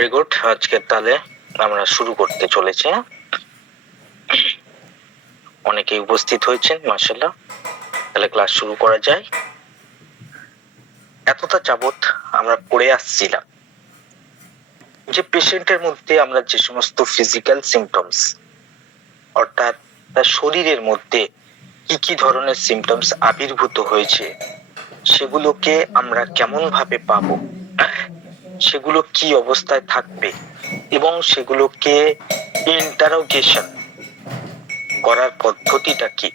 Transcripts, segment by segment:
Very good. আজকে তাহলে আমরা শুরু করতে চলেছি। অনেকেই উপস্থিত হয়েছেন, মাশাআল্লাহ। তাহলে ক্লাস শুরু করা যায়। এতটা যাবত আমরা পড়ে আসছিলাম যে পেশেন্টের মধ্যে আমরা যে সমস্ত ফিজিক্যাল সিমটমস, অর্থাৎ তার শরীরের মধ্যে কি কি ধরনের সিমটমস আবির্ভূত হয়েছে, সেগুলোকে আমরা কেমন ভাবে পাবো, সেগুলো কি অবস্থায় থাকবে, এবং সেগুলোকে ইন্টারোগেশন করার পদ্ধতিটা কি,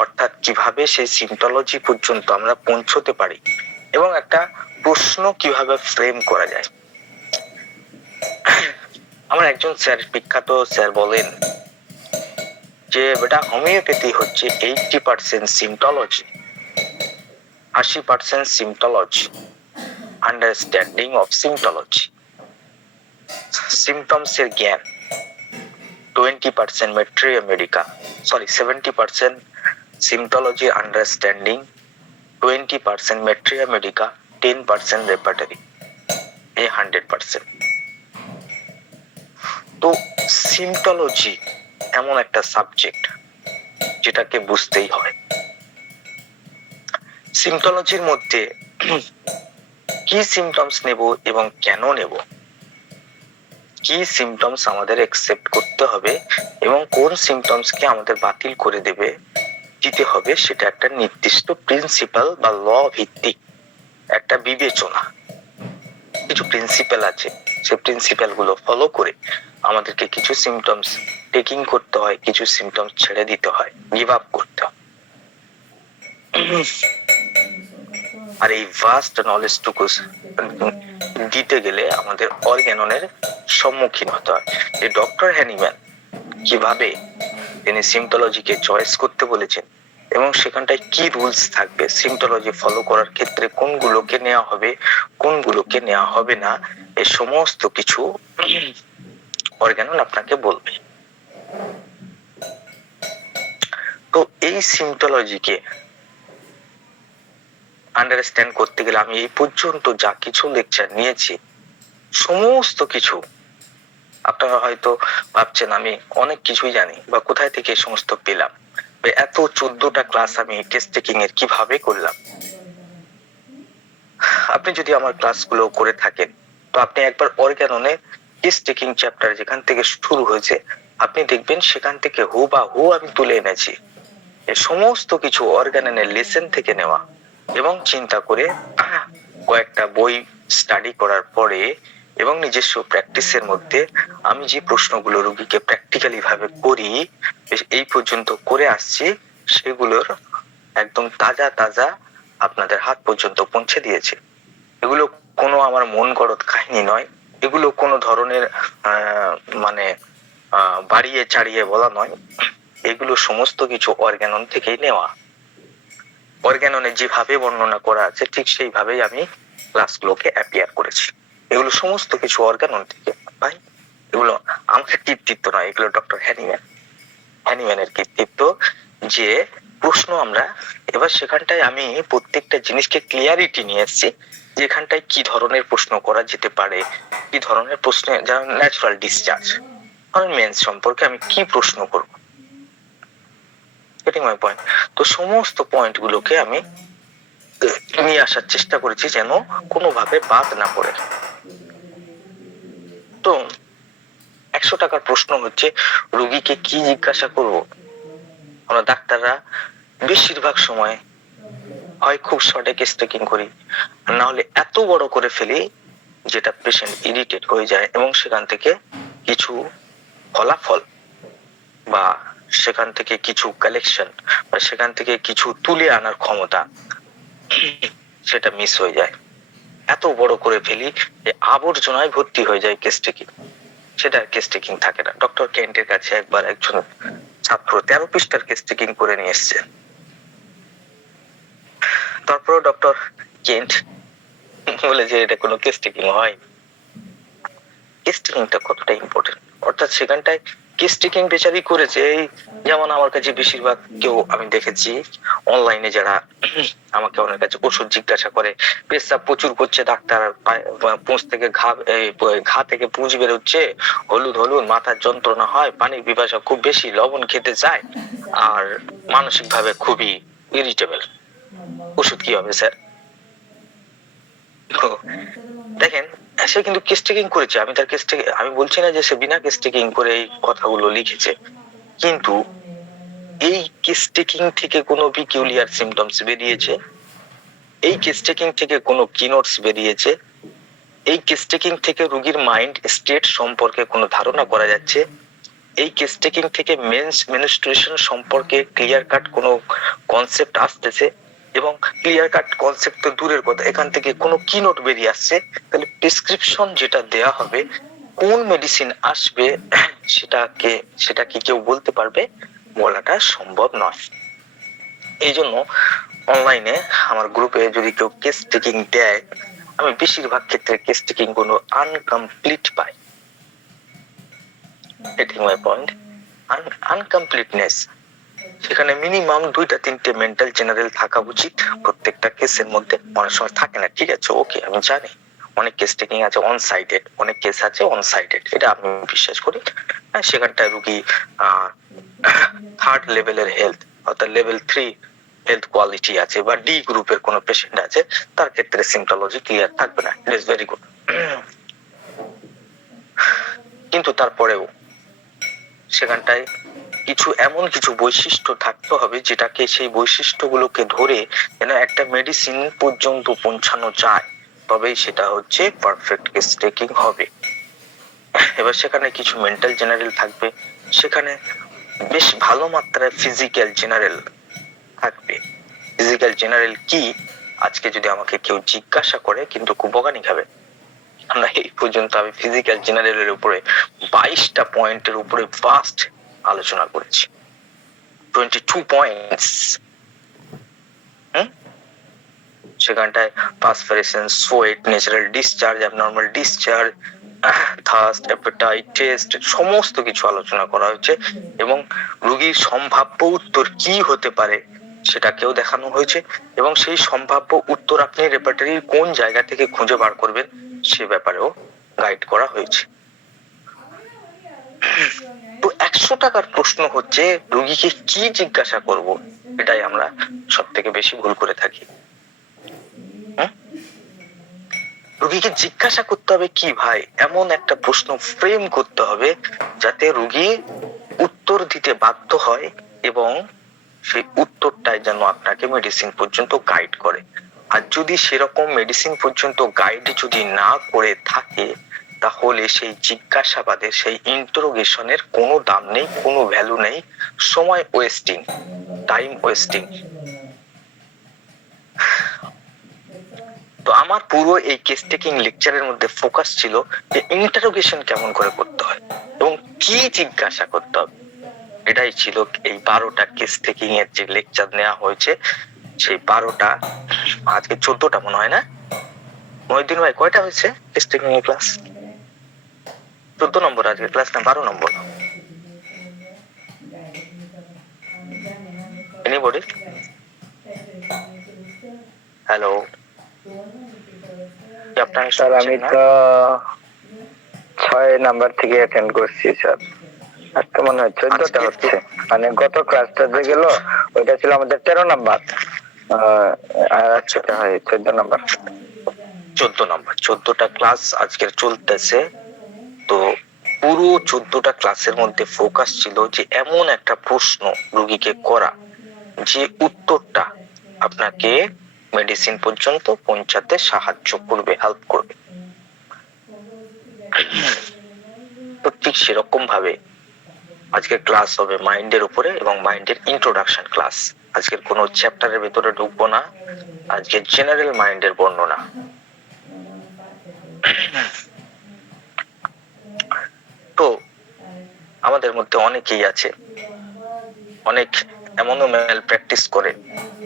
অর্থাৎ কিভাবে সেই সিমটোলজি পর্যন্ত আমরা পৌঁছতে পারি এবং একটা প্রশ্ন কিভাবে ফ্রেম করা যায়। আমার একজন স্যার, বিখ্যাত স্যার বলেন যে বেটা, হোমিওপ্যাথি হচ্ছে 80% symptology, 80% symptology, understanding of symptology, symptoms এর জ্ঞান, 20% materia medica, 70% symptology understanding, 20% materia medica, 10% repertory, এই 100%। তো সিমটোলজি এমন একটা সাবজেক্ট যেটাকে বুঝতেই হয়। সিমটোলজির মধ্যে কি সিমটমস নেব এবং কেন নেব, কি সিমটমস আমাদের অ্যাকসেপ্ট করতে হবে এবং কোন সিমটমসকে আমাদের বাতিল করে দিতে হবে, সেটা একটা নির্দিষ্ট প্রিন্সিপাল বা ল ভিত্তিক একটা বিবেচনা। কিছু প্রিন্সিপাল আছে, সেই প্রিন্সিপাল গুলো ফলো করে আমাদেরকে কিছু সিমটমস টেকিং করতে হয়, কিছু সিমটমস ছেড়ে দিতে হয়, গিভ আপ করতে হয়। আর এই ভাস্ট নলেজটুকু দিতে গেলে আমাদের অর্গাননের সম্মুখীন হতে হয়। যে ডক্টর হ্যানিম্যান কিভাবে তিনি সিমটোলজিকে চয়েস করতে বলেছেন এবং সেখানটায় কি রুলস থাকবে, সিমটোলজি ফলো করার ক্ষেত্রে কোনগুলোকে নেওয়া হবে, কোনগুলোকে নেওয়া হবে না, এই সমস্ত কিছু অর্গানন আপনাকে বলবে। তো এই সিমটোলজিকে আন্ডারস্ট্যান্ড করতে গেলে আমি এই পর্যন্ত যা কিছু লেকচার নিয়েছি, সমস্ত কিছু আপনারা হয়তো ভাবছেন আমি অনেক কিছুই জানি বা কোথায় থেকে এই সমস্ত পেলাম, এত 14টা ক্লাস আমি টেস্ট টেকিং এর কিভাবে করলাম। আপনি যদি আমার ক্লাসগুলো করে থাকেন তো আপনি একবার অর্গাননে টেস্ট টেকিং চ্যাপ্টার যেখান থেকে শুরু হয়েছে আপনি দেখবেন সেখান থেকে হুবহু আমি তুলে এনেছি। এই সমস্ত কিছু অর্গাননের লেসন থেকে নেওয়া এবং চিন্তা করে কয়েকটা বই স্টাডি করার পরে এবং নিজস্ব প্র্যাকটিসের মধ্যে আমি যে প্রশ্নগুলো রোগীকে প্র্যাকটিক্যালি ভাবে করি, এই পর্যন্ত করে আসছি, সেগুলোর একদম তাজা তাজা আপনাদের হাত পর্যন্ত পৌঁছে দিয়েছে। এগুলো কোনো আমার মন গড়ত কাহিনী নয়, এগুলো কোনো ধরনের মানে বাড়িয়ে চাড়িয়ে বলা নয়, এগুলো সমস্ত কিছু অর্গানন থেকেই নেওয়া। অর্গাননে যেভাবে বর্ণনা করা আছে ঠিক সেইভাবেই আমি ক্লাসগুলোকে অ্যাপিয়ার করেছি। এগুলো সমস্ত কিছু অর্গানন থেকে ভাই, এগুলো আমার কৃতিত্ব নয়, এগুলো ডক্টর হ্যানিম্যানের কৃতিত্ব। যে প্রশ্ন আমরা এবার সেখানটায় আমি প্রত্যেকটা জিনিসকে ক্লিয়ারিটি নিয়ে এসেছি, যেখানটায় কি ধরনের প্রশ্ন করা যেতে পারে, কি ধরনের প্রশ্ন, যেমন ন্যাচারাল ডিসচার্জ, মেন্স সম্পর্কে আমি কি প্রশ্ন করব, গেটিং মাই পয়েন্ট। তো সমস্ত পয়েন্ট গুলোকে আমি নিয়ে আসার চেষ্টা করেছি যেন কোনোভাবে বাদ না পড়ে। তো 100 টাকার প্রশ্ন হচ্ছে রোগীকে কি জিজ্ঞাসা করব। আমরা ডাক্তাররা বেশিরভাগ সময় হয় খুব শর্টে কেস টেকিং করি, না হলে এত বড় করে ফেলি যেটা পেশেন্ট ইরিটেট হয়ে যায় এবং সেখান থেকে কিছু ফলাফল বা সেখান থেকে কিছু কালেকশন বা সেখান থেকে কিছু তুলে আনার ক্ষমতা সেটা মিস হয়ে যায়। এত বড় করে ফেলি যে আবর্জনায় ভর্তি হয়ে যায় কেস টেকিং, সেটা কেস টেকিং থাকে না। ডক্টর কেন্টের কাছে একবার একজন ছাত্র 13 পৃষ্ঠার কেস টেকিং করে নিয়ে এসছে। তারপর ডক্টর কেন্ট বলে যে এটা কোনো কেস টেকিং হয়। কেস টেকিংটা কতটা ইম্পর্টেন্ট, অর্থাৎ সেখানটায় কেস টেকিং বেচারি করেছে। এই যেমন আমার কাছে বেশিরভাগ কেউ আমি দেখেছি অনলাইনে যারা আমাকে অনেক কাছে ওষুধ জিজ্ঞাসা করে, পেশাব প্রচুর করছে ডাক্তার, পুঁজ থেকে ঘা থেকে পুঁজ বেরোচ্ছে, হলুদ হলুদ, মাথার যন্ত্রণা হয়, পানির পিপাসা খুব বেশি, লবণ খেতে চায়, আর মানসিক ভাবে খুবই ইরিটেবল। ওষুধ কি হবে স্যার? দেখেন, সে কিন্তু কেস টেকিং করেছে, আমি তার কেস টেকিং, আমি বলছি না যে সে বিনা কেস টেকিং করে এই কথাগুলো লিখেছে, কিন্তু এই কেস টেকিং থেকে কোনো পিকিউলিয়ার সিমটমস বেরিয়েছে, এই কেস টেকিং থেকে কোনো কিনোটস বেরিয়েছে, এই কেস টেকিং থেকে রোগীর মাইন্ড স্টেট সম্পর্কে কোনো ধারণা করা যাচ্ছে, এই কেস টেকিং থেকে মেনস্ট্রুয়েশন সম্পর্কে ক্লিয়ার কাট কোনো কনসেপ্ট আসতেছে, এবং ক্লিয়ার কাট কনসেপ্ট তো দূরের কথা, এখান থেকে কোনো কিনোট বেরিয়ে আসছে, তাহলে প্রেসক্রিপশন যেটা দেয়া হবে, কোন মেডিসিন আসবে, সেটা কি কেউ বলতে পারবে? বলাটা সম্ভব নয়। এই জন্য অনলাইনে আমার গ্রুপে যদি কেউ কেস টেকিং দেয়, আমি বেশিরভাগ ক্ষেত্রে কেস টেকিং কোনো আনকমপ্লিট পাই। Getting my point? আনকমপ্লিটনেস। সেখানে মিনিমাম 2-3টে মেন্টাল জেনারেল থাকা উচিত প্রত্যেকটা কেসের মধ্যে। অনেক সময় থাকে না, ঠিক আছে, ওকে, আমি জানি অনেক কেস টেকিং আছে অন সাইটেড, অনেক কেস আছে অন সাইটেড, এটা আমি বিশ্বাস করি। সেখানটায় রুগী থার্ড লেভেলের হেলথ, অর্থাৎ লেভেল 3 হেলথ কোয়ালিটি আছে, বা ডি গ্রুপের কোনো পেশেন্ট আছে, তার ক্ষেত্রে সিম্পটোলজি ক্লিয়ার থাকবে না, ইট ইজ ভেরি গুড। কিন্তু তারপরেও সেখানটায় এমন কিছু বৈশিষ্ট্য থাকতে হবে যেটাকে, সেই বৈশিষ্ট্যগুলোকে ধরে যেন একটা মেডিসিন পর্যন্ত পৌঁছানো যায়, তবেই সেটা হচ্ছে পারফেক্ট কেস টেকিং হবে। এবার সেখানে কিছু মেন্টাল জেনারেল থাকবে, সেখানে বেশ ভালো মাত্রায় ফিজিক্যাল জেনারেল থাকবে। ফিজিক্যাল জেনারেল কি, আজকে যদি আমাকে কেউ জিজ্ঞাসা করে কিন্তু খুব বকানি খাবে। আমরা এই পর্যন্ত আমি ফিজিক্যাল জেনারেলের উপরে 22টা পয়েন্টের উপরে ফাস্ট আলোচনা করেছি, 22 পয়েন্টস। সেখানটায় perspiration, sweat, natural discharge, abnormal discharge, thirst, appetite, taste, সমস্ত কিছু আলোচনা করা হয়েছে, এবং রোগীর সম্ভাব্য উত্তর কি হতে পারে সেটাকেও দেখানো হয়েছে, এবং সেই সম্ভাব্য উত্তর আপনি রেপার্টরির কোন জায়গা থেকে খুঁজে বার করবেন সে ব্যাপারেও গাইড করা হয়েছে। তো 100 টাকার প্রশ্ন হচ্ছে রোগীকে কি জিজ্ঞাসা করব, এটাই আমরা সব থেকে বেশি ভুল করে থাকি। রোগীকে জিজ্ঞাসা করতে হবে কি ভাই, এমন একটা প্রশ্ন ফ্রেম করতে হবে যাতে রোগী উত্তর দিতে বাধ্য হয়, এবং সেই উত্তরটাই যেন আপনাকে মেডিসিন পর্যন্ত গাইড করে। আর যদি সেরকম মেডিসিন পর্যন্ত গাইড যদি না করে থাকে, তাহলে সেই জিজ্ঞাসাবাদের, সেই ইন্টারোগেশনের কোনো দাম নেই, কোনো ভ্যালু নেই, সময় ওয়েস্টিং, টাইম ওয়েস্টিং। তো আমার পুরো এই কেস টেকিং লেকচারের মধ্যে ফোকাস ছিল যে ইন্টারোগেশন কেমন করে করতে হয় এবং কি জিজ্ঞাসা করতে হবে। এটাই ছিল এই 12টা কেস টেকিং এর যে লেকচার নেওয়া হয়েছে, সেই 12টা, আজকে 14টা মনে হয় না মহিউদ্দিন ভাই, কয়টা হয়েছে কেস টেকিং এর ক্লাস? 14 নম্বর আজকে ক্লাস, না 12 নম্বর? এনিবডি? হ্যালো, আপনার স্যার আমি তো 6 নাম্বার থেকে অ্যাটেন্ড করছি স্যার, আজকে মনে হয় 14টা হচ্ছে, মানে গত ক্লাসটা যে গেল ওইটা ছিল আমাদের 13 নাম্বার, আর আজকে হয় 14 নাম্বার। 14টা ক্লাস আজকের চলতেছে। তো পুরো 14টা ক্লাসের মধ্যে ফোকাস ছিল যে এমন একটা প্রশ্ন রোগীকে করা যে উত্তরটা আপনাকে মেডিসিন পর্যন্ত পৌঁছাতে সাহায্য করবে, হেল্প করবে। তো ঠিক সেরকম ভাবে আজকে ক্লাস হবে মাইন্ডের উপরে, এবং মাইন্ডের ইন্ট্রোডাকশন ক্লাস। আজকের কোনো চ্যাপ্টারের ভিতরে ঢুকবো না, আজকে জেনারেল মাইন্ডের বর্ণনা। তো আমাদের মধ্যে অনেকেই আছে, অনেক এমনও মেল প্র্যাকটিস করে,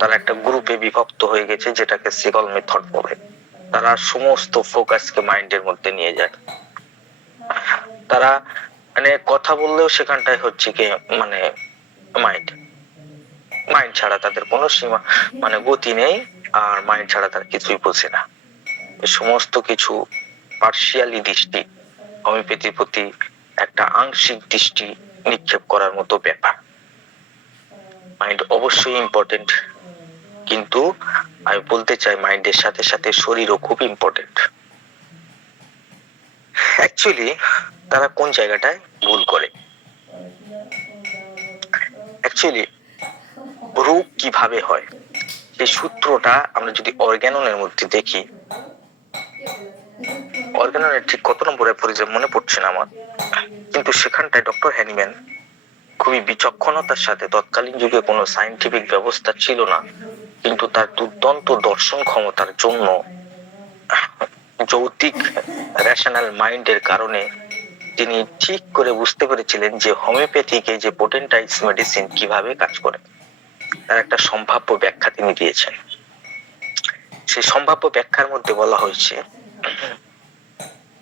তারা একটা গ্রুপে বিভক্ত হয়ে গেছে যেটাকে সিগল মেথড বলে। তারা সমস্ত ফোকাসকে মাইন্ডের মধ্যে নিয়ে যায়। তারা মানে কথা বললেও সেখানটায় হচ্ছে কি মানে মাইন্ড মাইন্ড ছাড়া তাদের কোনো সীমা মানে গতি নেই, আর মাইন্ড ছাড়া তারা কিছুই বোঝে না। এই সমস্ত কিছু পার্শিয়ালি দৃষ্টি, হোমিওপ্যাথির প্রতি একটা আংশিক দৃষ্টি নিক্ষেপ করার মতো ব্যাপার। মাইন্ড অবশ্যই ইম্পর্টেন্ট, কিন্তু আমি বলতে চাই মাইন্ডের সাথে সাথে শরীরও খুব ইম্পর্টেন্ট। অ্যাকচুয়ালি তারা কোন জায়গাটায় ভুল করে, অ্যাকচুয়ালি রোগ কিভাবে হয় সেই সূত্রটা আমরা যদি অর্গ্যাননের মধ্যে দেখি, অর্গ্যাননের ঠিক কত নম্বরে পরিচয় মনে পড়ছে না আমার, কিন্তু সেখানটায় ডক্টর হ্যানিম্যান খুবই বিচক্ষণতার সাথে, তৎকালীন যুগে কোনো সায়েন্টিফিক ব্যবস্থা ছিল না, কিন্তু তার দুর্দান্ত দর্শন ক্ষমতার জন্য, যৌতিক রেশনাল মাইন্ডের কারণে তিনি ঠিক করে বুঝতে পেরেছিলেন যে হোমিওপ্যাথিকে যে পোটেন্টাইজ মেডিসিন কিভাবে কাজ করে, তার একটা সম্ভাব্য ব্যাখ্যা তিনি দিয়েছেন। সেই সম্ভাব্য ব্যাখ্যার মধ্যে বলা হয়েছে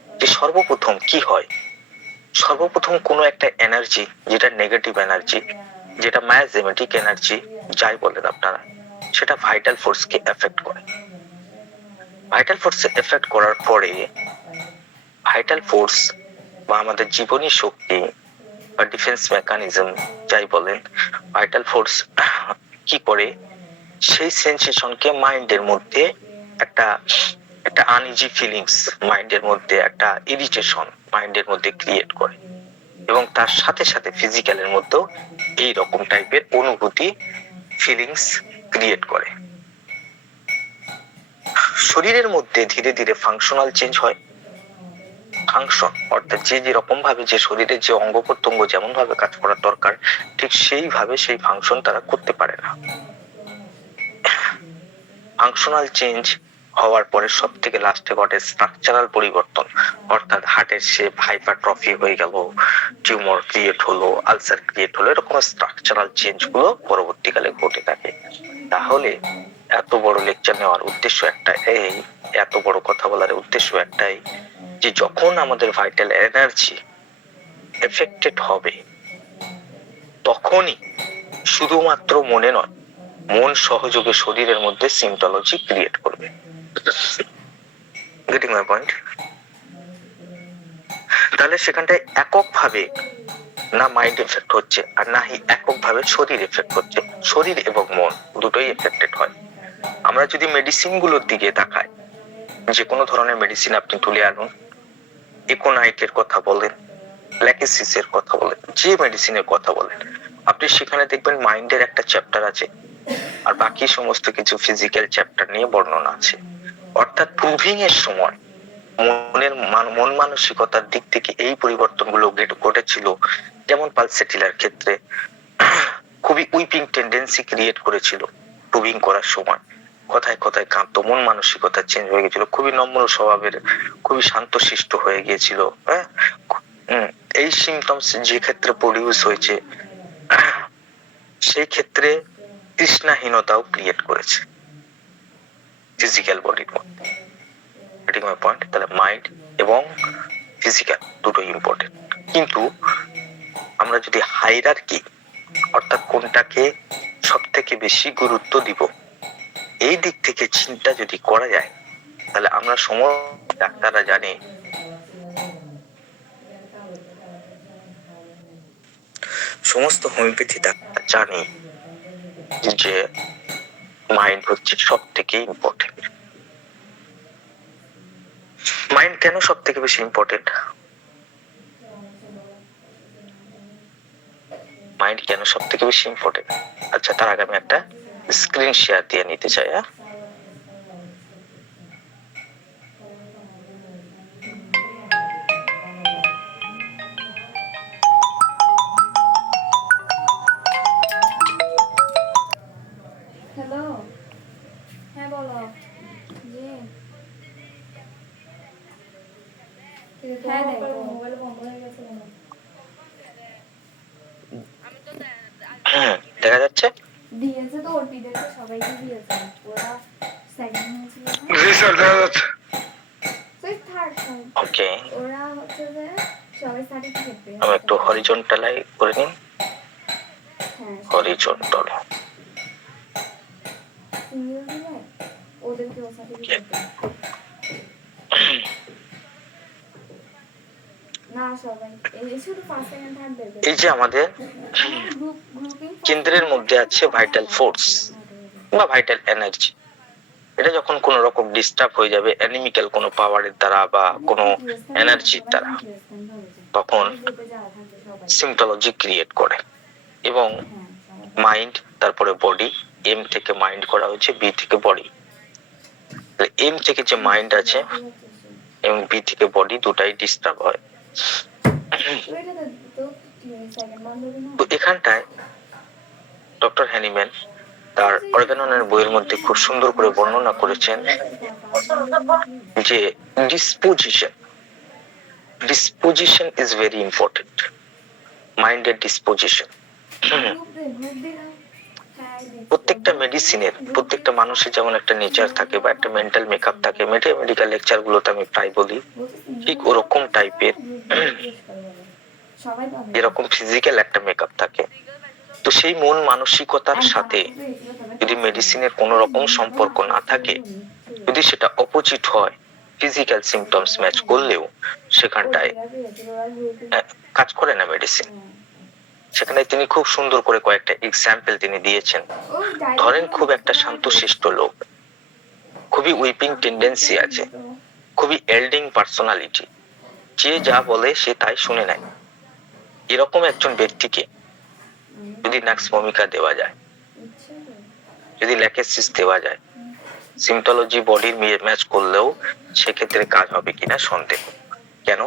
যে সর্বপ্রথম কি হয়, সর্বপ্রথম কোনো একটা এনার্জি, যেটা নেগেটিভ এনার্জি, যেটা মায়াজেমেটিক এনার্জি যাই বলেন আপনারা, সেটা ভাইটাল ফোর্সকে এফেক্ট করে। ভাইটাল ফোর্সে এফেক্ট করার পরে ভাইটাল ফোর্স বা আমাদের জীবনী শক্তি বা ডিফেন্স মেকানিজম যাই বলেন, ভাইটাল ফোর্স কি করে, সেই সেন্সেশনকে মাইন্ডের মধ্যে একটা একটা আনইজি ফিলিংস, মাইন্ডের মধ্যে একটা ইরিটেশন মাইন্ডের মধ্যে ক্রিয়েট করে, এবং তার সাথে সাথে ফিজিক্যালের মধ্যেও এই রকম টাইপের অনুভূতি ফিলিংস ক্রিয়েট করে। শরীরের মধ্যে ধীরে ধীরে ফাংশনাল চেঞ্জ হয়। ফাংশন অর্থাৎ যে যেরকম ভাবে যে শরীরের যে অঙ্গ প্রত্যঙ্গ যেমন ভাবে কাজ করার দরকার, ঠিক সেইভাবে সেই ফাংশন তারা করতে পারে না। ফাংশনাল চেঞ্জ হওয়ার পরে সব থেকে লাস্টে ঘটে স্ট্রাকচারাল পরিবর্তন, অর্থাৎ হার্টের শেপ হাইপারট্রফি হয়ে গেল, টিউমার ক্রিয়েট হলো, আলসার ক্রিয়েট হলো, এরকম স্ট্রাকচারাল চেঞ্জ গুলো পরবর্তীকালে ঘটে থাকে। তাহলে এত বড় লেকচার নেওয়ার উদ্দেশ্য একটাই, এত বড় কথা বলার উদ্দেশ্য একটাই, যে যখন আমাদের ভাইটাল এনার্জি এফেক্টেড হবে, তখনই শুধুমাত্র মনে নয়, মন সহযোগে শরীরের মধ্যে সিম্পটোলজি ক্রিয়েট করবে। Getting my point? তাহলে সেখানটায় এককভাবে না মাইন্ড এফেক্ট হচ্ছে, আর না এককভাবে শরীর এফেক্ট হচ্ছে, শরীর এবং মন দুটোই এফেক্টেড হয়। আমরা যদি মেডিসিন গুলোর দিকে তাকাই, যে কোনো ধরনের মেডিসিন আপনি তুলে আনুন, একোনাইটের কথা বলেন, ল্যাকেসিসের কথা বলেন, যে মেডিসিনের কথা বলেন, আপনি সেখানে দেখবেন মাইন্ডের একটা চ্যাপ্টার আছে, আর বাকি সমস্ত কিছু ফিজিক্যাল চ্যাপ্টার নিয়ে বর্ণনা আছে। অর্থাৎ প্রুভিং এর সময় মনের মন মানসিকতার দিক থেকে এই পরিবর্তনগুলো ঘটেছিল। যেমন পালসেটিলার ক্ষেত্রে খুবই উইপিং টেন্ডেন্সি ক্রিয়েট করেছিল প্রুভিং করার সময়, কথায় কথায় কাঁদতো, মন মানসিকতা চেঞ্জ হয়ে গেছিল, খুবই নম্র স্বভাবের, খুবই শান্তশিষ্ট হয়ে গিয়েছিল। এই সিমটমস যে ক্ষেত্রে প্রডিউস হয়েছে, সেই ক্ষেত্রে তৃষ্ণাহীনতাও ক্রিয়েট করেছে ফিজিক্যাল বডির মধ্যে। Getting my point? তাহলে মাইন্ড এবং ফিজিক্যাল দুটোই ইম্পর্টেন্ট, কিন্তু আমরা যদি হাইরার্কি অর্থাৎ কোনটাকে সব থেকে বেশি গুরুত্ব দিব, এই দিক থেকে চিন্তা যদি করা যায়, তাহলে আমরা সমস্ত ডাক্তাররা জানি, সমস্ত হোমিওপ্যাথি ডাক্তার জানি যে মাইন্ড হচ্ছে সব থেকে ইম্পর্টেন্ট। মাইন্ড কেন সব থেকে বেশি ইম্পর্টেন্ট? মাইন্ড কেন সব থেকে বেশি ইম্পর্টেন্ট? আচ্ছা, তার আগে আমি একটা স্ক্রিন শেয়ার দিয়ে নিতে চাই। হ্যালো, হ্যাঁ বলো। জি, হ্যাঁ দেখো, মোবাইল বন্ধ হয়ে গেছে। দেখা যাচ্ছে দিয়েছে তো, ওটিদেরকে সবাইকে দিয়েছে, ওরা সেকেন্ড হয়েছিল, রেজাল্ট দেখা যাচ্ছে। তো থার্ড, ওকে, ওরা হচ্ছে যে সবাই সার্টিফিকেট পেয়ে আমি একটু হরিজন্টালাই করে নিন, হ্যাঁ হরিজন্টাল। সিঙ্গেল দিলে ওদেরকেও সার্টিফিকেট দেয় না সবাই এই শুধু ফার্স্ট সেকেন্ড থার্ড দেবে এই যে আমাদের গ্রুপ গ্রুপিং কেন্দ্রের মধ্যে আছে ভাইটাল ফোর্স বা ভাইটাল এনার্জি। এটা যখন কোনো রকম ডিস্টার্ব হয়ে যাবে অ্যানিমিক্যাল কোনো পাওয়ারের দ্বারা বা কোনো এনার্জির দ্বারা, তখন সিম্পটোলজি ক্রিয়েট করে। এবং মাইন্ড, তারপরে বডি, এম থেকে মাইন্ড করা হয়েছে, বি থেকে বডি। এম থেকে যে মাইন্ড আছে এবং বি থেকে বডি দুটাই ডিস্টার্ব হয়। তো এখানটায় ডক্টর হ্যানিম্যান তার অর্গাননের বইয়ের মধ্যে খুব সুন্দর করে বর্ণনা করেছেন যে ডিসপোজিশন ইজ ভেরি ইম্পর্টেন্ট। মাইন্ডের ডিসপোজিশন, প্রত্যেকটা মেডিসিনের, প্রত্যেকটা মানুষের যেমন একটা নেচার থাকে বা একটা মেন্টাল মেকআপ থাকে, মেডিকেল লেকচার গুলোতে আমি প্রায় বলি, ঠিক ওরকম টাইপের এরকম ফিজিক্যাল একটা মেকআপ থাকে। তো সেই মন মানসিকতার সাথে যদি মেডিসিনের কোনো রকম সম্পর্ক না থাকে, যদি সেটা অপোজিট হয়, ফিজিক্যাল সিমটমস ম্যাচ করলেও সেখানটায় কাজ করে না মেডিসিন। সেখানে তিনি খুব সুন্দর করে কয়েকটা এক্সাম্পল তিনি দিয়েছেন। ধরেন খুব একটা শান্তশিষ্ট লোক, খুবই উইপিং টেন্ডেন্সি আছে, খুবই এল্ডিং পার্সোনালিটি, যে যা বলে সে তাই শুনে নেয়, এরকম একজন ব্যক্তিকে যদি নাক্স ভূমিকা দেওয়া যায়, যদি ল্যাকেসিস দেওয়া যায়, সিম্পটোলজি বডির ম্যাচ করলেও সেক্ষেত্রে কাজ হবে কিনা সন্দেহ। কেন?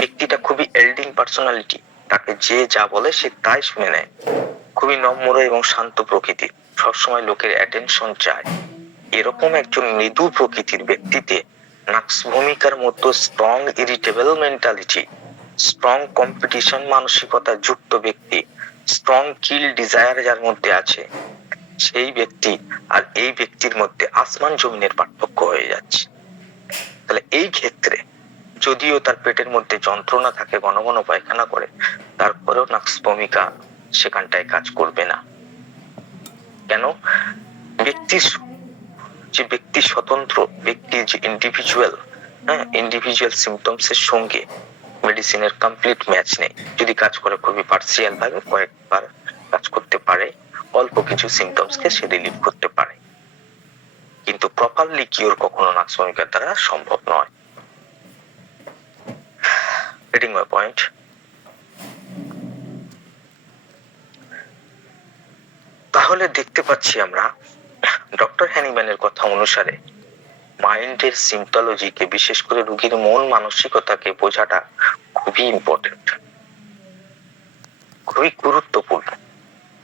ব্যক্তিটা খুবই এল্ডিং পার্সোনালিটি, তাকে যে যা বলে সে তাই শুনে নেয়, খুবই নম্র এবং শান্ত প্রকৃতির, সবসময় লোকের অ্যাটেনশন চায়। এরকম একজন মৃদু প্রকৃতির ব্যক্তিতে নাক্স ভূমিকার মতো strong irritable mentality, strong competition মানসিকতা যুক্ত ব্যক্তি, স্ট্রং কিল ডিজায়ার যার মধ্যে আছে, সেই ব্যক্তি আর এই ব্যক্তির মধ্যে আসমান জমিনের পার্থক্য হয়ে যাচ্ছে। তাহলে এই ক্ষেত্রে যদিও তার পেটের মধ্যে যন্ত্রণা থাকে, ঘন ঘন পায়খানা করে, তারপরেও নাক্স ভূমিকা সেখানটায় কাজ করবে না। কেন? ব্যক্তি স্বতন্ত্র, ব্যক্তি যে ইন্ডিভিজুয়াল, ইন্ডিভিজুয়াল সিমটমস এর সঙ্গে মেডিসিনের কমপ্লিট ম্যাচ নেই। যদি কাজ করে খুবই পার্সিয়াল ভাবে, কয়েকবার কাজ করতে পারে, অল্প কিছু সিমটমস কে সে রিলিভ করতে পারে, কিন্তু প্রপারলি কিওর কখনো নাক্স ভূমিকার দ্বারা সম্ভব নয়। Getting my point? তাহলে দেখতে পাচ্ছি আমরা ডক্টর হ্যানিম্যানের কথা অনুসারে মাইন্ডের সিম্পটোলজিকে, বিশেষ করে রোগীর মন মানসিকতাকে বোঝাটা খুবই ইম্পর্টেন্ট, খুবই গুরুত্বপূর্ণ।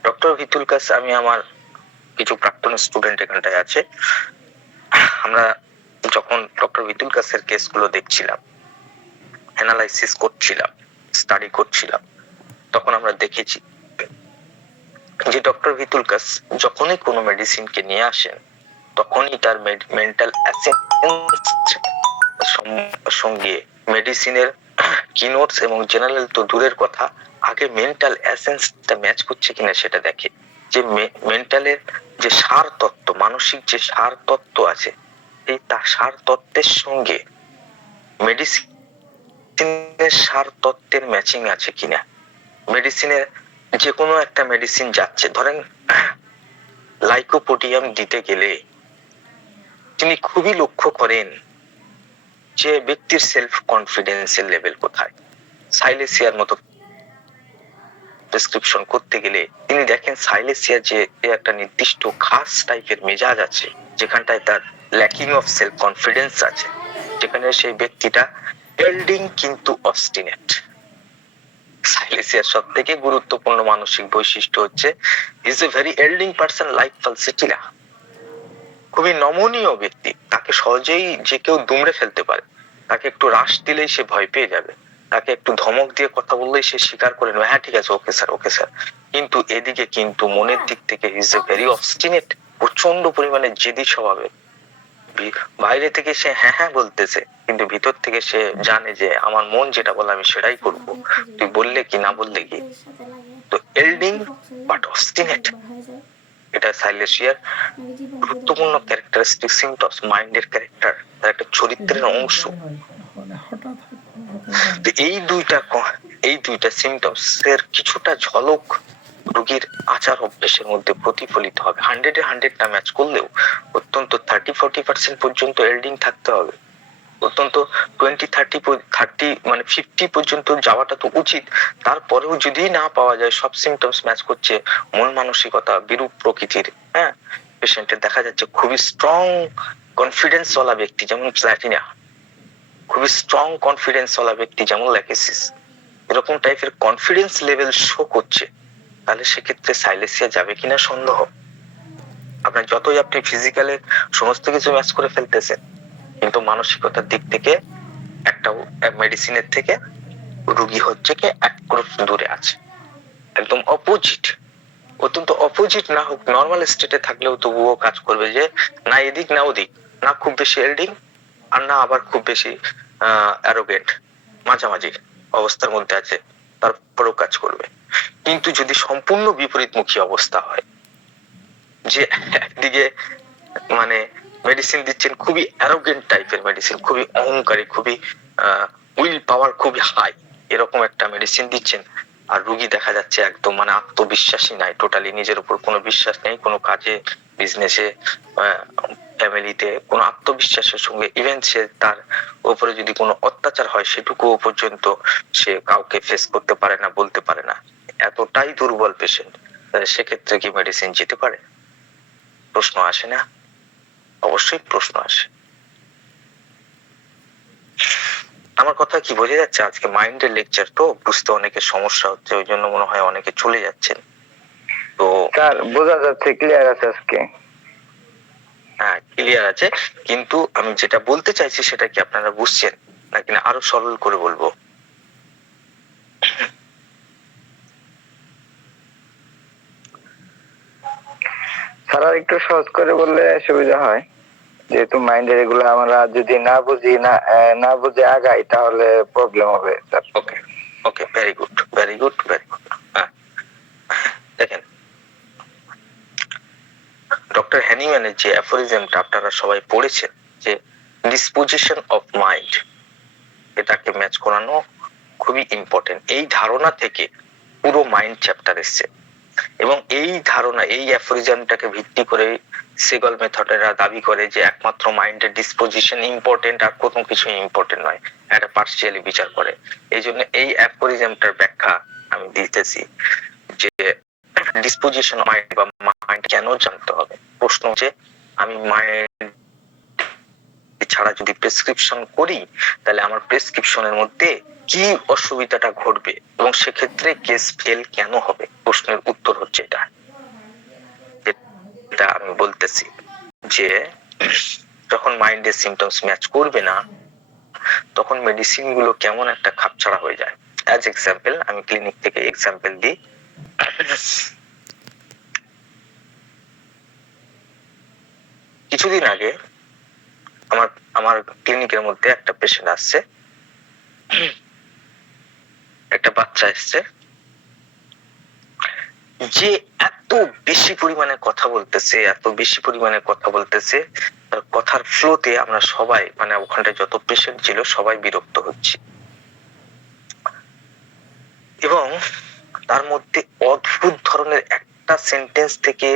ডক্টর ভিতুলকাস, আমি আমার কিছু প্রাক্তন স্টুডেন্ট এখানটায় আছে, আমরা যখন ডক্টর ভিতুলকাসের কেসগুলো দেখছিলাম, অ্যানালাইসিস করছিলাম, স্টাডি করছিলাম, তখন আমরা দেখেছি যে ডক্টর ভিতুলকাস যখনই কোনো মেডিসিনকে নিয়ে আসেন, তখনই তার মেন্টাল সঙ্গে মেডিসিনের কিনোটস এবং জেনারেল তো দূরের কথা, আগে মেন্টাল এসেন্সটা ম্যাচ করছে কিনা সেটা দেখে। যে মেন্টালের যে সার তত্ত্ব, মানসিক যে সার তত্ত্ব আছে, এই তার সার তত্ত্বের সঙ্গে মেডিসিনের সার তত্ত্বের ম্যাচিং আছে কিনা। মেডিসিনের যে কোনো একটা মেডিসিন যাচ্ছে, ধরেন লাইকোপোডিয়াম দিতে গেলে তিনি খুবই লক্ষ্য করেন যে ব্যক্তির সেলফ কনফিডেন্সের লেভেল কোথায়। সাইলেসিয়ার মতো প্রেসক্রিপশন করতে গেলে তিনি দেখেন সাইলেসিয়ার যে একটা নির্দিষ্ট খাস টাইপের মেজাজ আছে, যেখানটায় তার ল্যাকিং অফ সেলফ কনফিডেন্স আছে, যেখানে সেই ব্যক্তিটা এল্ডিং কিন্তু অবস্টিনেট। সাইলেসিয়ার সব থেকে গুরুত্বপূর্ণ মানসিক বৈশিষ্ট্য হচ্ছে is a very yielding person like Pulsatilla, খুবই নমনীয় ব্যক্তি, তাকে সহজেই যে কেউ দুমড়ে ফেলতে পারে, তাকে একটু রাশ দিলেই সে ভয় পেয়ে যাবে, তাকে একটু ধমক দিয়ে কথা বললেই সে স্বীকার করে নেবে, হ্যাঁ ঠিক আছে, ওকে স্যার, ওকে স্যার। কিন্তু এদিকে কিন্তু মনের দিক থেকে ইজ এ ভেরি অবস্টিনেট, প্রচন্ড পরিমাণে জেদি স্বভাবের, বাইরে থেকে সে হ্যাঁ হ্যাঁ বলতেছে, কিন্তু ভিতর থেকে সে জানে যে আমার মন যেটা বলে আমি সেটাই করব, তুই বললে কি না বললে কি। তো এল্ডিং বাট অবস্টিনেট, এটা সাইলেসিয়ার গুরুত্বপূর্ণ ক্যারেক্টারিস্টিক সিমটমস, মাইন্ডের ক্যারেক্টার, তার একটা চরিত্রের অংশ। তো এই দুইটা সিমটমস এর কিছুটা ঝলক রোগীর আচার অভ্যাসের মধ্যে প্রতিফলিত হবে। 100-100টা ম্যাচ করলেও অত্যন্ত 30-40% পর্যন্ত এল্ডিং থাকতে হবে, অত্যন্ত 20-30 মানে 50 পর্যন্ত যাওয়াটা তো উচিত। তারপরেও যদি না পাওয়া যায়, সব সিমটমস ম্যাচ করছে, মন মানসিকতা বিরূপ প্রকৃতির, হ্যাঁ, পেশেন্টের দেখা যাচ্ছে খুবই স্ট্রং কনফিডেন্স ওয়ালা ব্যক্তি যেমন প্ল্যাটিনা, খুবই স্ট্রং কনফিডেন্স ওয়ালা ব্যক্তি যেমন ল্যাকেসিস, এরকম টাইপের কনফিডেন্স লেভেল শো করছে, তাহলে সেক্ষেত্রে সাইলেসিয়া যাবে কিনা সন্দেহ। আপনার যতই আপনি ফিজিক্যালে সমস্ত কিছু ম্যাচ করে ফেলতেছেন, কিন্তু মানসিকতার দিক থেকে একটা মেডিসিনের থেকে রোগী হচ্ছে কি এক ক্রোশ দূরে আছে, একদম অপোজিট। অত্যন্ত অপোজিট না হোক, নর্মাল স্টেটে থাকলেও তবুও কাজ করবে, যে না এদিক না ওদিক, না খুব বেশি এল্ডিং আর না আবার খুব বেশি অ্যারোগেন্ট, মাঝামাঝি অবস্থার মধ্যে আছে, তারপরেও কাজ করবে। কিন্তু যদি সম্পূর্ণ বিপরীতমুখী অবস্থা হয়, যে একদিকে মানে মেডিসিন দিচ্ছেন খুবই অ্যারোগেন্ট টাইপের মেডিসিন, খুবই অহংকারী, খুবই উইল পাওয়ার খুবই হাই, এরকম একটা মেডিসিন দিচ্ছেন, আর রোগী দেখা যাচ্ছে একদম মানে আত্মবিশ্বাসী নাই, টোটালি নিজের উপর কোনো বিশ্বাস নেই, কোনো কাজে, বিজনেসে, ফ্যামিলিতে কোনো আত্মবিশ্বাসের সঙ্গে, ইভেন সে তার উপরে যদি কোনো অত্যাচার হয় সেটুকু পর্যন্ত সে কাউকে ফেস করতে পারে না, বলতে পারে না, এতটাই দুর্বল পেশেন্ট, সেক্ষেত্রে কি মেডিসিন যেতে পারে? প্রশ্ন আসে না? অবশ্যই প্রশ্ন আসে। আমার কথা কি বোঝা যাচ্ছে? আজকে মাইন্ডের লেকচার তো বুঝতে অনেকের সমস্যা হচ্ছে, ওই জন্য মনে হয় অনেকে চলে যাচ্ছেন। তো স্যার বোঝা যাচ্ছে, ক্লিয়ার আছে আজকে? হ্যাঁ ক্লিয়ার আছে, কিন্তু আমি যেটা বলতে চাইছি সেটা কি আপনারা বুঝছেন নাকি না আরো সরল করে বলবো? স্যার আর একটু সহজ করে বললে সুবিধা হয়, যেহেতু মাইন্ডের এগুলো আমরা যদি না বুঝে আগাই তাহলে প্রবলেম হবে sir. Okay okay, very good very good very good. হ্যাঁ দেখেন, ডক্টর হ্যানিম্যানের যে অ্যাফোরিজমটা আপনারা সবাই পড়েছেন, যে ডিসপোজিশন অফ মাইন্ড, এটাকে ম্যাচ করানো খুবই ইম্পর্টেন্ট। এই ধারণা থেকে পুরো মাইন্ড চ্যাপ্টার এসছে, এবং এই ধারণা, এই অ্যাফোরিজমটাকে ভিত্তি করে সেগল মেথডেরা দাবি করে যে একমাত্র মাইন্ডের ডিসপোজিশন ইম্পর্টেন্ট, আর কোনো কিছু ইম্পর্টেন্ট নয়, এটা পার্সিয়ালি বিচার করে। এই জন্য এই অ্যাফোরিজমটার ব্যাখ্যা আমি দিতেছি, যে ডিসপোজিশন মাইন্ড বা মাইন্ড কেন জানতে হবে। প্রশ্ন হচ্ছে, আমি মাইন্ড ছাড়া যদি প্রেসক্রিপশন করি, তাহলে আমার প্রেসক্রিপশনের মধ্যে কি অসুবিধাটা ঘটবে, এবং সেক্ষেত্রে কেস ফেল কেন হবে। প্রশ্নের উত্তর হচ্ছে এটা আমি বলতেছি, যে যখন মাইন্ডের সিমটমস ম্যাচ করবে না, তখন মেডিসিন গুলো কেমন একটা খাপছাড়া হয়ে যায়। অ্যাজ এক্সাম্পল, আমি ক্লিনিক থেকে এক্সাম্পল দিই। কিছুদিন আগে আমার ক্লিনিকের মধ্যে একটা পেশেন্ট আসছে, একটা বাচ্চা এসছে, যে এত বেশি পরিমাণে কথা বলতেছে, তার কথার ফ্লোতে আমরা সবাই, মানে ওখানটায় যত পেশেন্ট ছিল সবাই বিরক্ত হচ্ছি, এবং তার মধ্যে অদ্ভুত ধরনের একটা সেন্টেন্স থেকে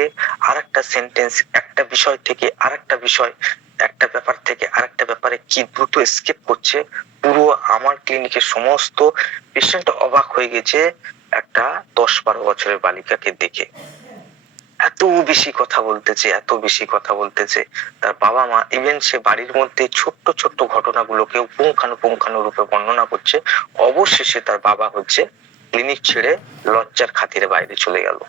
আরেকটা সেন্টেন্স, একটা বিষয় থেকে আরেকটা বিষয়, একটা ব্যাপার থেকে আরেকটা ব্যাপারে কি দ্রুত এসকেপ করছে। পুরো আমার ক্লিনিকের সমস্ত পেশেন্ট অবাক হয়ে গেছে একটা 10-12 বছরের বালিকাকে দেখে। এত বেশি কথা বলতেছে, তার বাবা মা, ইভেন সে বাড়ির মধ্যে ছোট্ট ছোট্ট ঘটনাগুলোকে পুঙ্খানু রূপে বর্ণনা করছে। অবশেষে তার বাবা হচ্ছে ক্লিনিক ছেড়ে লজ্জার খাতিরে বাইরে চলে গেল।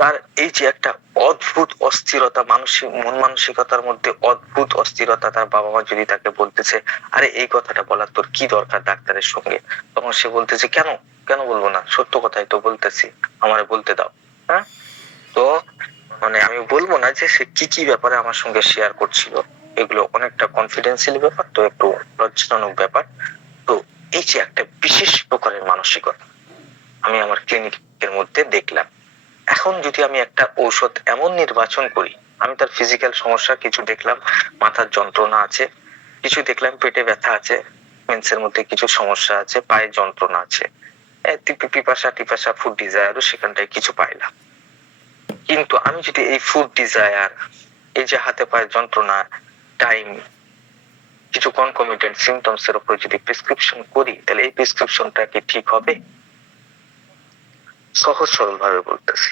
তার এই যে একটা অদ্ভুত অস্থিরতা, মন মানসিকতার মধ্যে অদ্ভুত অস্থিরতা, তার বাবা মা যদি তাকে বলতেছে, আরে এই কথাটা বলার তোর কি দরকার ডাক্তারের সঙ্গে, তখন সে বলতেছে, কেন বলবো না, সত্য কথাই তো বলতেছি, আমারে বলতে দাও। হ্যাঁ, তো মানে আমি বলবো না যে সে কি কি ব্যাপারে আমার সঙ্গে শেয়ার করছিল, এগুলো অনেকটা কনফিডেন্সিয়াল ব্যাপার, তো একটু লজ্জাজনক ব্যাপার। তো এই যে একটা বিশেষ প্রকারের মানসিকতা আমি আমার ক্লিনিকের মধ্যে দেখলাম। এখন যদি আমি একটা ঔষধ এমন নির্বাচন করি, আমি তার ফিজিক্যাল সমস্যা কিছু দেখলাম, মাথার যন্ত্রণা আছে, কিছু দেখলাম পেটে ব্যথা আছে, মেন্সের মধ্যে কিছু সমস্যা আছে, পায়ে যন্ত্রণা আছে, পিপাসা টিপাসা ফুড ডিজায়ারও সেখানটায় কিছু পাইলাম। কিন্তু আমি যদি এই ফুড ডিজায়ার, এই যে হাতে পায়ে যন্ত্রণা, টাইম, কিছু কনকমিটেন্ট সিমটমস এর উপর যদি প্রেসক্রিপশন করি, তাহলে এই প্রেসক্রিপশনটা কি ঠিক হবে? সহজ সরল ভাবে বলতেছি,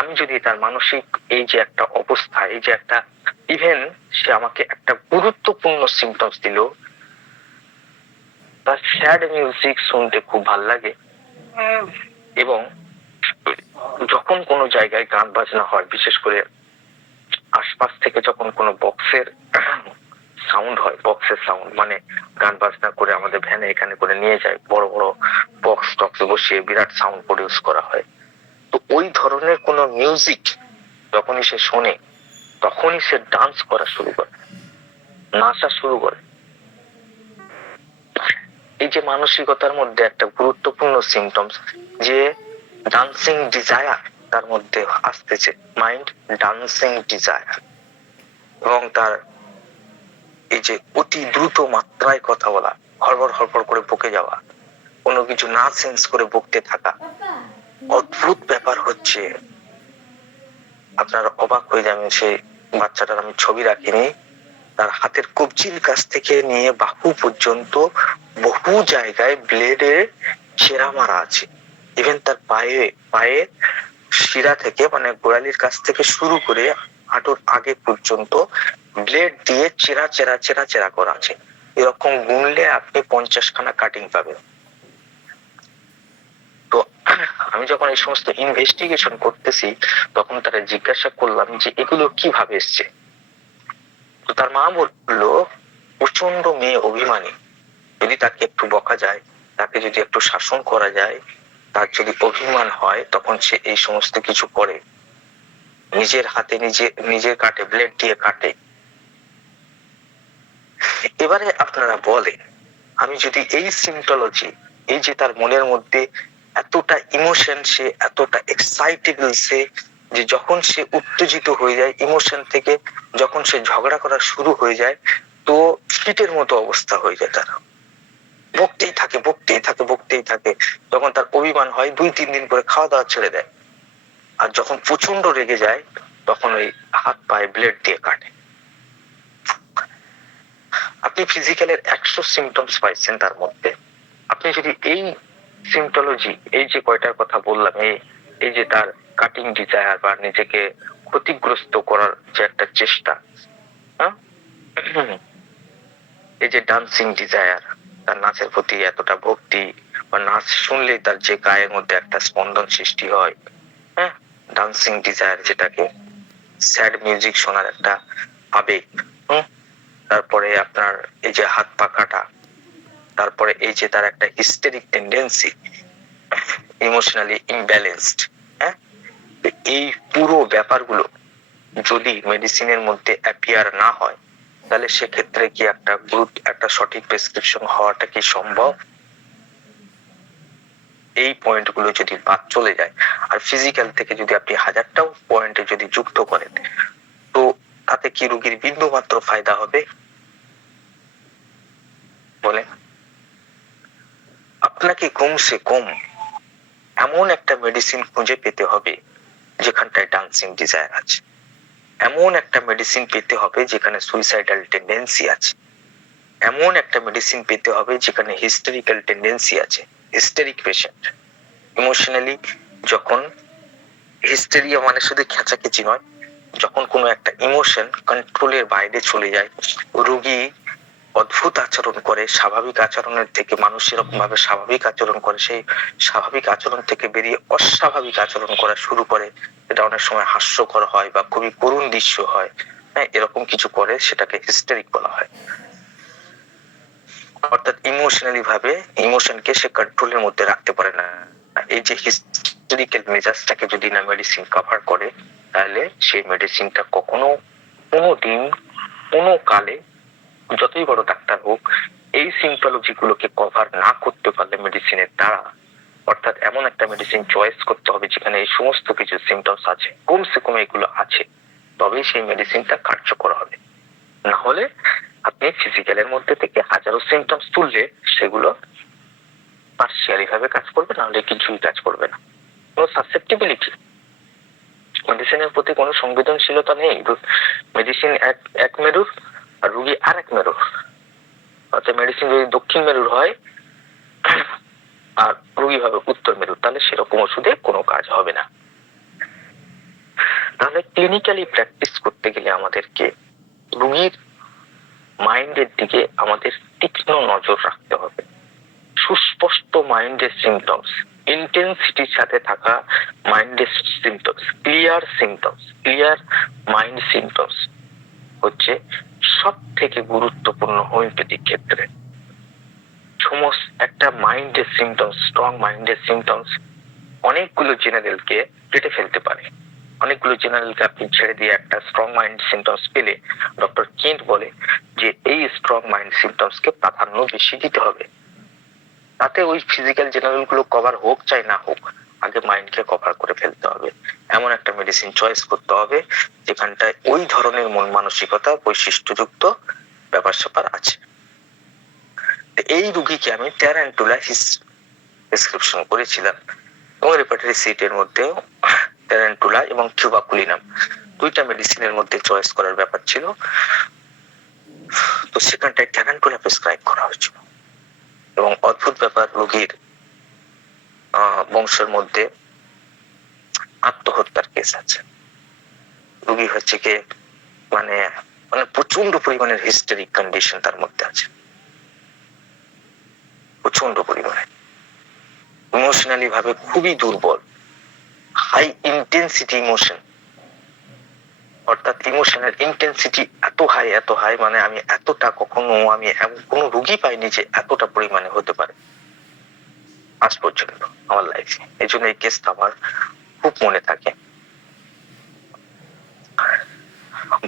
আমি যদি তার মানসিক এই যে একটা অবস্থা, এই যে একটা ইভেন সে আমাকে একটা গুরুত্বপূর্ণ সিমটমস দিল, তার স্যাড মিউজিক শুনতে খুব ভাল লাগে, এবং যখন কোনো জায়গায় গান বাজনা হয়, বিশেষ করে আশপাশ থেকে যখন কোনো বক্সের সাউন্ড হয়, বক্সের সাউন্ড মানে গান বাজনা করে আমাদের ভ্যানে এখানে করে নিয়ে যায়, বড় বড় বক্স টক্সে বসিয়ে বিরাট সাউন্ড প্রডিউস করা হয়, তো ওই ধরনের কোনো মিউজিক যখনই সে শোনে, তখনই সে ডান্স করা শুরু করে, নাচা শুরু করে। এই যে মানসিকতার মধ্যে একটা গুরুত্বপূর্ণ সিমটমস, যে ডান্সিং ডিজায়ার তার মধ্যে আসতেছে, মাইন্ড ডান্সিং ডিজায়ার, এবং তার এই যে অতি দ্রুত মাত্রায় কথা বলা, হড়বড় হড়বড় করে বকে যাওয়া, কোনো কিছু না সেন্স করে বকতে থাকা। অদ্ভুত ব্যাপার হচ্ছে, আপনারা অবাক হয়ে যাবেন, সেই বাচ্চাটার আমি ছবি রাখিনি, তার হাতের কবজির কাছ থেকে নিয়ে বাহু পর্যন্ত বহু জায়গায় ব্লেডের ছেঁড়া মারা আছে, ইভেন তার পায়ে পায়ে শিরা থেকে মানে গোড়ালির কাছ থেকে শুরু করে হাঁটুর আগে পর্যন্ত ব্লেড দিয়ে চেরা চেরা চেরা চেরা করা আছে। এরকম গুনলে আপনি 50খানা কাটিং পাবেন। তো আমি যখন এই সমস্ত ইনভেস্টিগেশন করতেছি, তখন তারা জিজ্ঞাসা করলাম যে এগুলো কিভাবে এসছে। তো তার মা বললো, প্রচন্ড মেয়ে অভিমানী, যদি তাকে একটু বকা যায়, তাকে যদি একটু শাসন করা যায়, তার যদি অভিমান হয়, তখন সে এই সমস্ত কিছু করে, নিজের হাতে নিজে কাটে, ব্লেড দিয়ে কাটে। এবারে আপনারা বলেন, আমি যদি এই সিম্পটোলজি, এই যে তার মনের মধ্যে এতটা ইমোশন, সে এতটা এক্সাইটেবল, সে যে যখন সে উত্তেজিত হয়ে যায় ইমোশন থেকে, যখন সে ঝগড়া করা শুরু হয়ে যায়, তো ফিটের মতো অবস্থা হয়ে যায়, তার বকতেই থাকে বকতেই থাকে বকতেই থাকে। যখন তার অভিমান হয় 2-3 দিন করে খাওয়া দাওয়া ছেড়ে দেয়, আর যখন প্রচন্ড রেগে যায়, তখন ওই হাত পায়ে ব্লেড দিয়ে কাটে। আপনি ফিজিক্যালের 100 সিমটমস পাইছেন তার মধ্যে। আপনি যদি এই সিমটোলজি, এই যে কয়টার কথা বললাম, এই যে তার কাটিং ডিজায়ার বা নিজেকে ক্ষতিগ্রস্ত করার যে একটা চেষ্টা, এই যে ডান্সিং ডিজায়ার, তার নাচের প্রতি এতটা ভক্তি, বা নাচ শুনলে তার যে গায়ের মধ্যে একটা স্পন্দন সৃষ্টি হয়, হ্যাঁ, ডান্সিং ডিজায়ার, যেটাকে স্যাড মিউজিক শোনার একটা আবেগ, তারপরে আপনার এই যে হাত পা কাটা, তারপরে এই যে তার একটা হিস্টেরিক টেন্ডেন্সি, ইমোশনালি ইমব্যালেন্সড, হ্যাঁ, এই পুরো ব্যাপারগুলো যদি মেডিসিনের মধ্যে অ্যাপিয়ার না হয়, তাহলে সেক্ষেত্রে কি একটা সঠিক প্রেসক্রিপশন হওয়াটা কি সম্ভব? এই পয়েন্টগুলো যদি বাদ চলে যায়, আর ফিজিক্যাল থেকে যদি আপনি 1000টাও পয়েন্টে যদি যুক্ত করেন, তো তাতে কি রোগীর বিন্দু মাত্র ফায়দা হবে? বলেন। আপনাকে কমসে কম এমন একটা মেডিসিন খুঁজে পেতে হবে যেখানটায় ডান্সিং ডিজায়ার আছে, এমন একটা মেডিসিন পেতে হবে যেখানে সুইসাইডাল টেন্ডেন্সি আছে, এমন একটা মেডিসিন পেতে হবে যেখানে হিস্টেরিক্যাল টেন্ডেন্সি আছে, হিস্টেরিক পেশেন্ট, ইমোশনালি যখন হিস্টেরিয়া মানে শুধু খেঁচাখেচি নয়, যখন কোনো একটা ইমোশন কন্ট্রোলের বাইরে চলে যায়, রোগী অদ্ভুত আচরণ করে, স্বাভাবিক আচরণের থেকে মানুষ এরকম ভাবে স্বাভাবিক আচরণ করে, সেই স্বাভাবিক আচরণ থেকে বেরিয়ে অস্বাভাবিক আচরণ করা শুরু করে, এটা অনেক সময় হাস্যকর হয় বা খুবই করুণ দৃশ্য হয়, হ্যাঁ, এরকম কিছু করে, সেটাকে হিস্টেরিক বলা হয়। অর্থাৎ ইমোশনালি ভাবে ইমোশনকে সে কন্ট্রোলের মধ্যে রাখতে পারে না। এই যে হিস্টোরিক্যাল মেজাজটাকে যদি না মেডিসিন কভার করে, তাহলে সেই মেডিসিনটা কখনো কোনো দিন কোনো কালে যতই বড় ডাক্তার হোক এই সিম্পটোলজি গুলোকে কভার না করতে পারলে মেডিসিনের দ্বারা, অর্থাৎ এমন একটা মেডিসিন চয়েস করতে হবে যেখানে এই সমস্ত কিছু সিমটমস আছে, কমসে কম এগুলো আছে, তবেই সেই মেডিসিনটা কার্যকর হবে। না হলে আপনি ফিজিক্যালের মধ্যে থেকে হাজারো সিমটমস তুললে সেগুলো পার্সিয়ালি ভাবে কাজ করবে, না হলে কিছুই কাজ করবে না। কোনো সাসেপ্টিবিলিটি, মেডিসিনের প্রতি কোনো সংবেদনশীলতা নেই। মেডিসিন এক মেরুর আর রুগী আর এক মেরুর, অর্থাৎ মেডিসিন যদি দক্ষিণ মেরুর হয় আর রোগী হবে উত্তর মেরু, তাহলে সেরকম ওষুধে কোনো কাজ হবে না। তাহলে ক্লিনিক্যালি প্র্যাকটিস করতে গেলে আমাদেরকে রোগীর মাইন্ডের দিকে আমাদের তীক্ষ্ণ নজর রাখতে হবে। সুস্পষ্ট মাইন্ডের সিমটমস, ইন্টেন্সিটির সাথে থাকা মাইন্ডের সিমটমস, ক্লিয়ার মাইন্ড সিমটমস হচ্ছে সব থেকে গুরুত্বপূর্ণ হোমিওপ্যাথিক ক্ষেত্রে। সমস্ত একটা মাইন্ডের সিমটমস, স্ট্রং মাইন্ডের সিমটমস অনেকগুলো জেনারেলকে কেটে ফেলতে পারে। অনেকগুলো জেনারেলকে আপনি ছেড়ে দিয়ে একটা স্ট্রং মাইন্ড সিমটমস পেলে ডক্টর কেন্ট বলে যে এই স্ট্রং মাইন্ড সিমটমসকে প্রাধান্য বেশি দিতে হবে। তাতে ওই ফিজিক্যাল জেনারেল গুলো কভার হোক চাই না হোক, আগে মাইন্ডকে কভার করে ফেলতে হবে। এমন একটা মেডিসিন চয়েস করতে হবে যেখানটায় ওই ধরনের মন মানসিকতা বৈশিষ্ট্যযুক্ত ব্যাপার স্যাপার আছে। এই রোগীকে আমি ট্যারান্টুলা প্রেসক্রিপশন করেছিলাম এবং রেপার্টরি সিটের মধ্যে ট্যারান্টুলা এবং টিউবাকুলিনাম দুইটা মেডিসিনের মধ্যে চয়েস করার ব্যাপার ছিল। তো সেখানটায় ট্যারান্টুলা প্রেসক্রাইব করা হয়েছিল এবং অদ্ভুত ব্যাপার, রোগীর বংশের মধ্যে আত্মহত্যার কেস আছে। রোগী হচ্ছে কি মানে প্রচন্ড পরিমাণের হিস্টেরিক কন্ডিশন তার মধ্যে আছে, প্রচন্ড পরিমাণে ইমোশনালি ভাবে খুবই দুর্বল, হাই ইন্টেন্সিটি ইমোশন, অর্থাৎ ইমোশনের ইন্টেন্সিটি এত হাই মানে আমি এতটা কখনো আমি কোনো রোগী পাইনি যে এতটা পরিমাণে হতে পারে আজ পর্যন্ত আমার লাইফে। এই জন্য এই কেসটা আমার খুব মনে থাকে।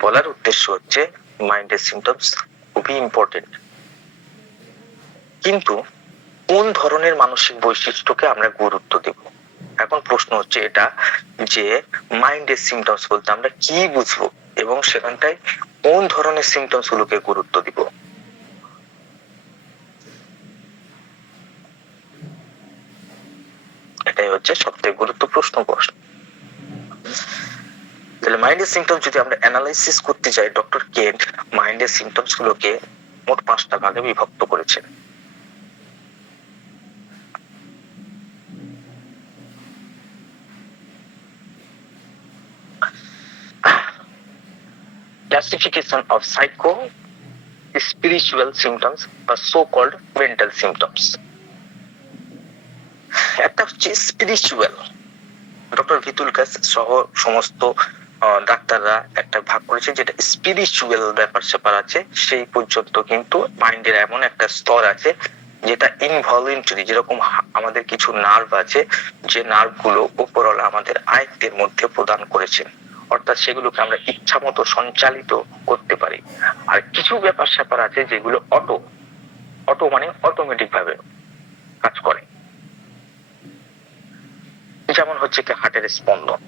বলার উদ্দেশ্য হচ্ছে মাইন্ডের সিমটমস খুবই ইম্পর্টেন্ট, কিন্তু কোন ধরনের মানসিক বৈশিষ্ট্যকে আমরা গুরুত্ব দেব? এখন প্রশ্ন হচ্ছে এটা যে মাইন্ডের সিমটমস বলতে আমরা কি বুঝবো এবং সেখানটায় কোন ধরনের সিমটমস গুলোকে গুরুত্ব দিব? এটাই হচ্ছে সবথেকে গুরুত্বপূর্ণ প্রশ্ন। তাহলে মাইন্ডের সিমটমস যদি আমরা অ্যানালাইসিস করতে যাই, ডক্টর কেন্ট মাইন্ডের সিমটমস গুলোকে মোট 5টা ভাগে বিভক্ত করেছেন। Classification of psycho spiritual symptoms or so-called mental symptoms. একটা হচ্ছে স্পিরিচুয়াল, ডক্টর ভিতুলকাস সহ সমস্ত ডাক্তাররা একটা ভাগ করেছে যেটা স্পিরিচুয়াল ব্যাপার স্যাপার আছে। সেই পর্যন্ত কিন্তু মাইন্ডের এমন একটা স্তর আছে যেটা ইনভলিউন্টারি, যেরকম আমাদের কিছু নার্ভ আছে যে নার্ভ গুলো উপরওয়ালা আমাদের আয়ত্তের মধ্যে প্রদান করেছেন, অর্থাৎ সেগুলোকে আমরা ইচ্ছা মতো সঞ্চালিত করতে পারি। আর কিছু ব্যাপার স্যাপার আছে যেগুলো অটো মানে অটোমেটিক ভাবে কাজ করে, যেমন হচ্ছে কি হার্টের স্পন্দন,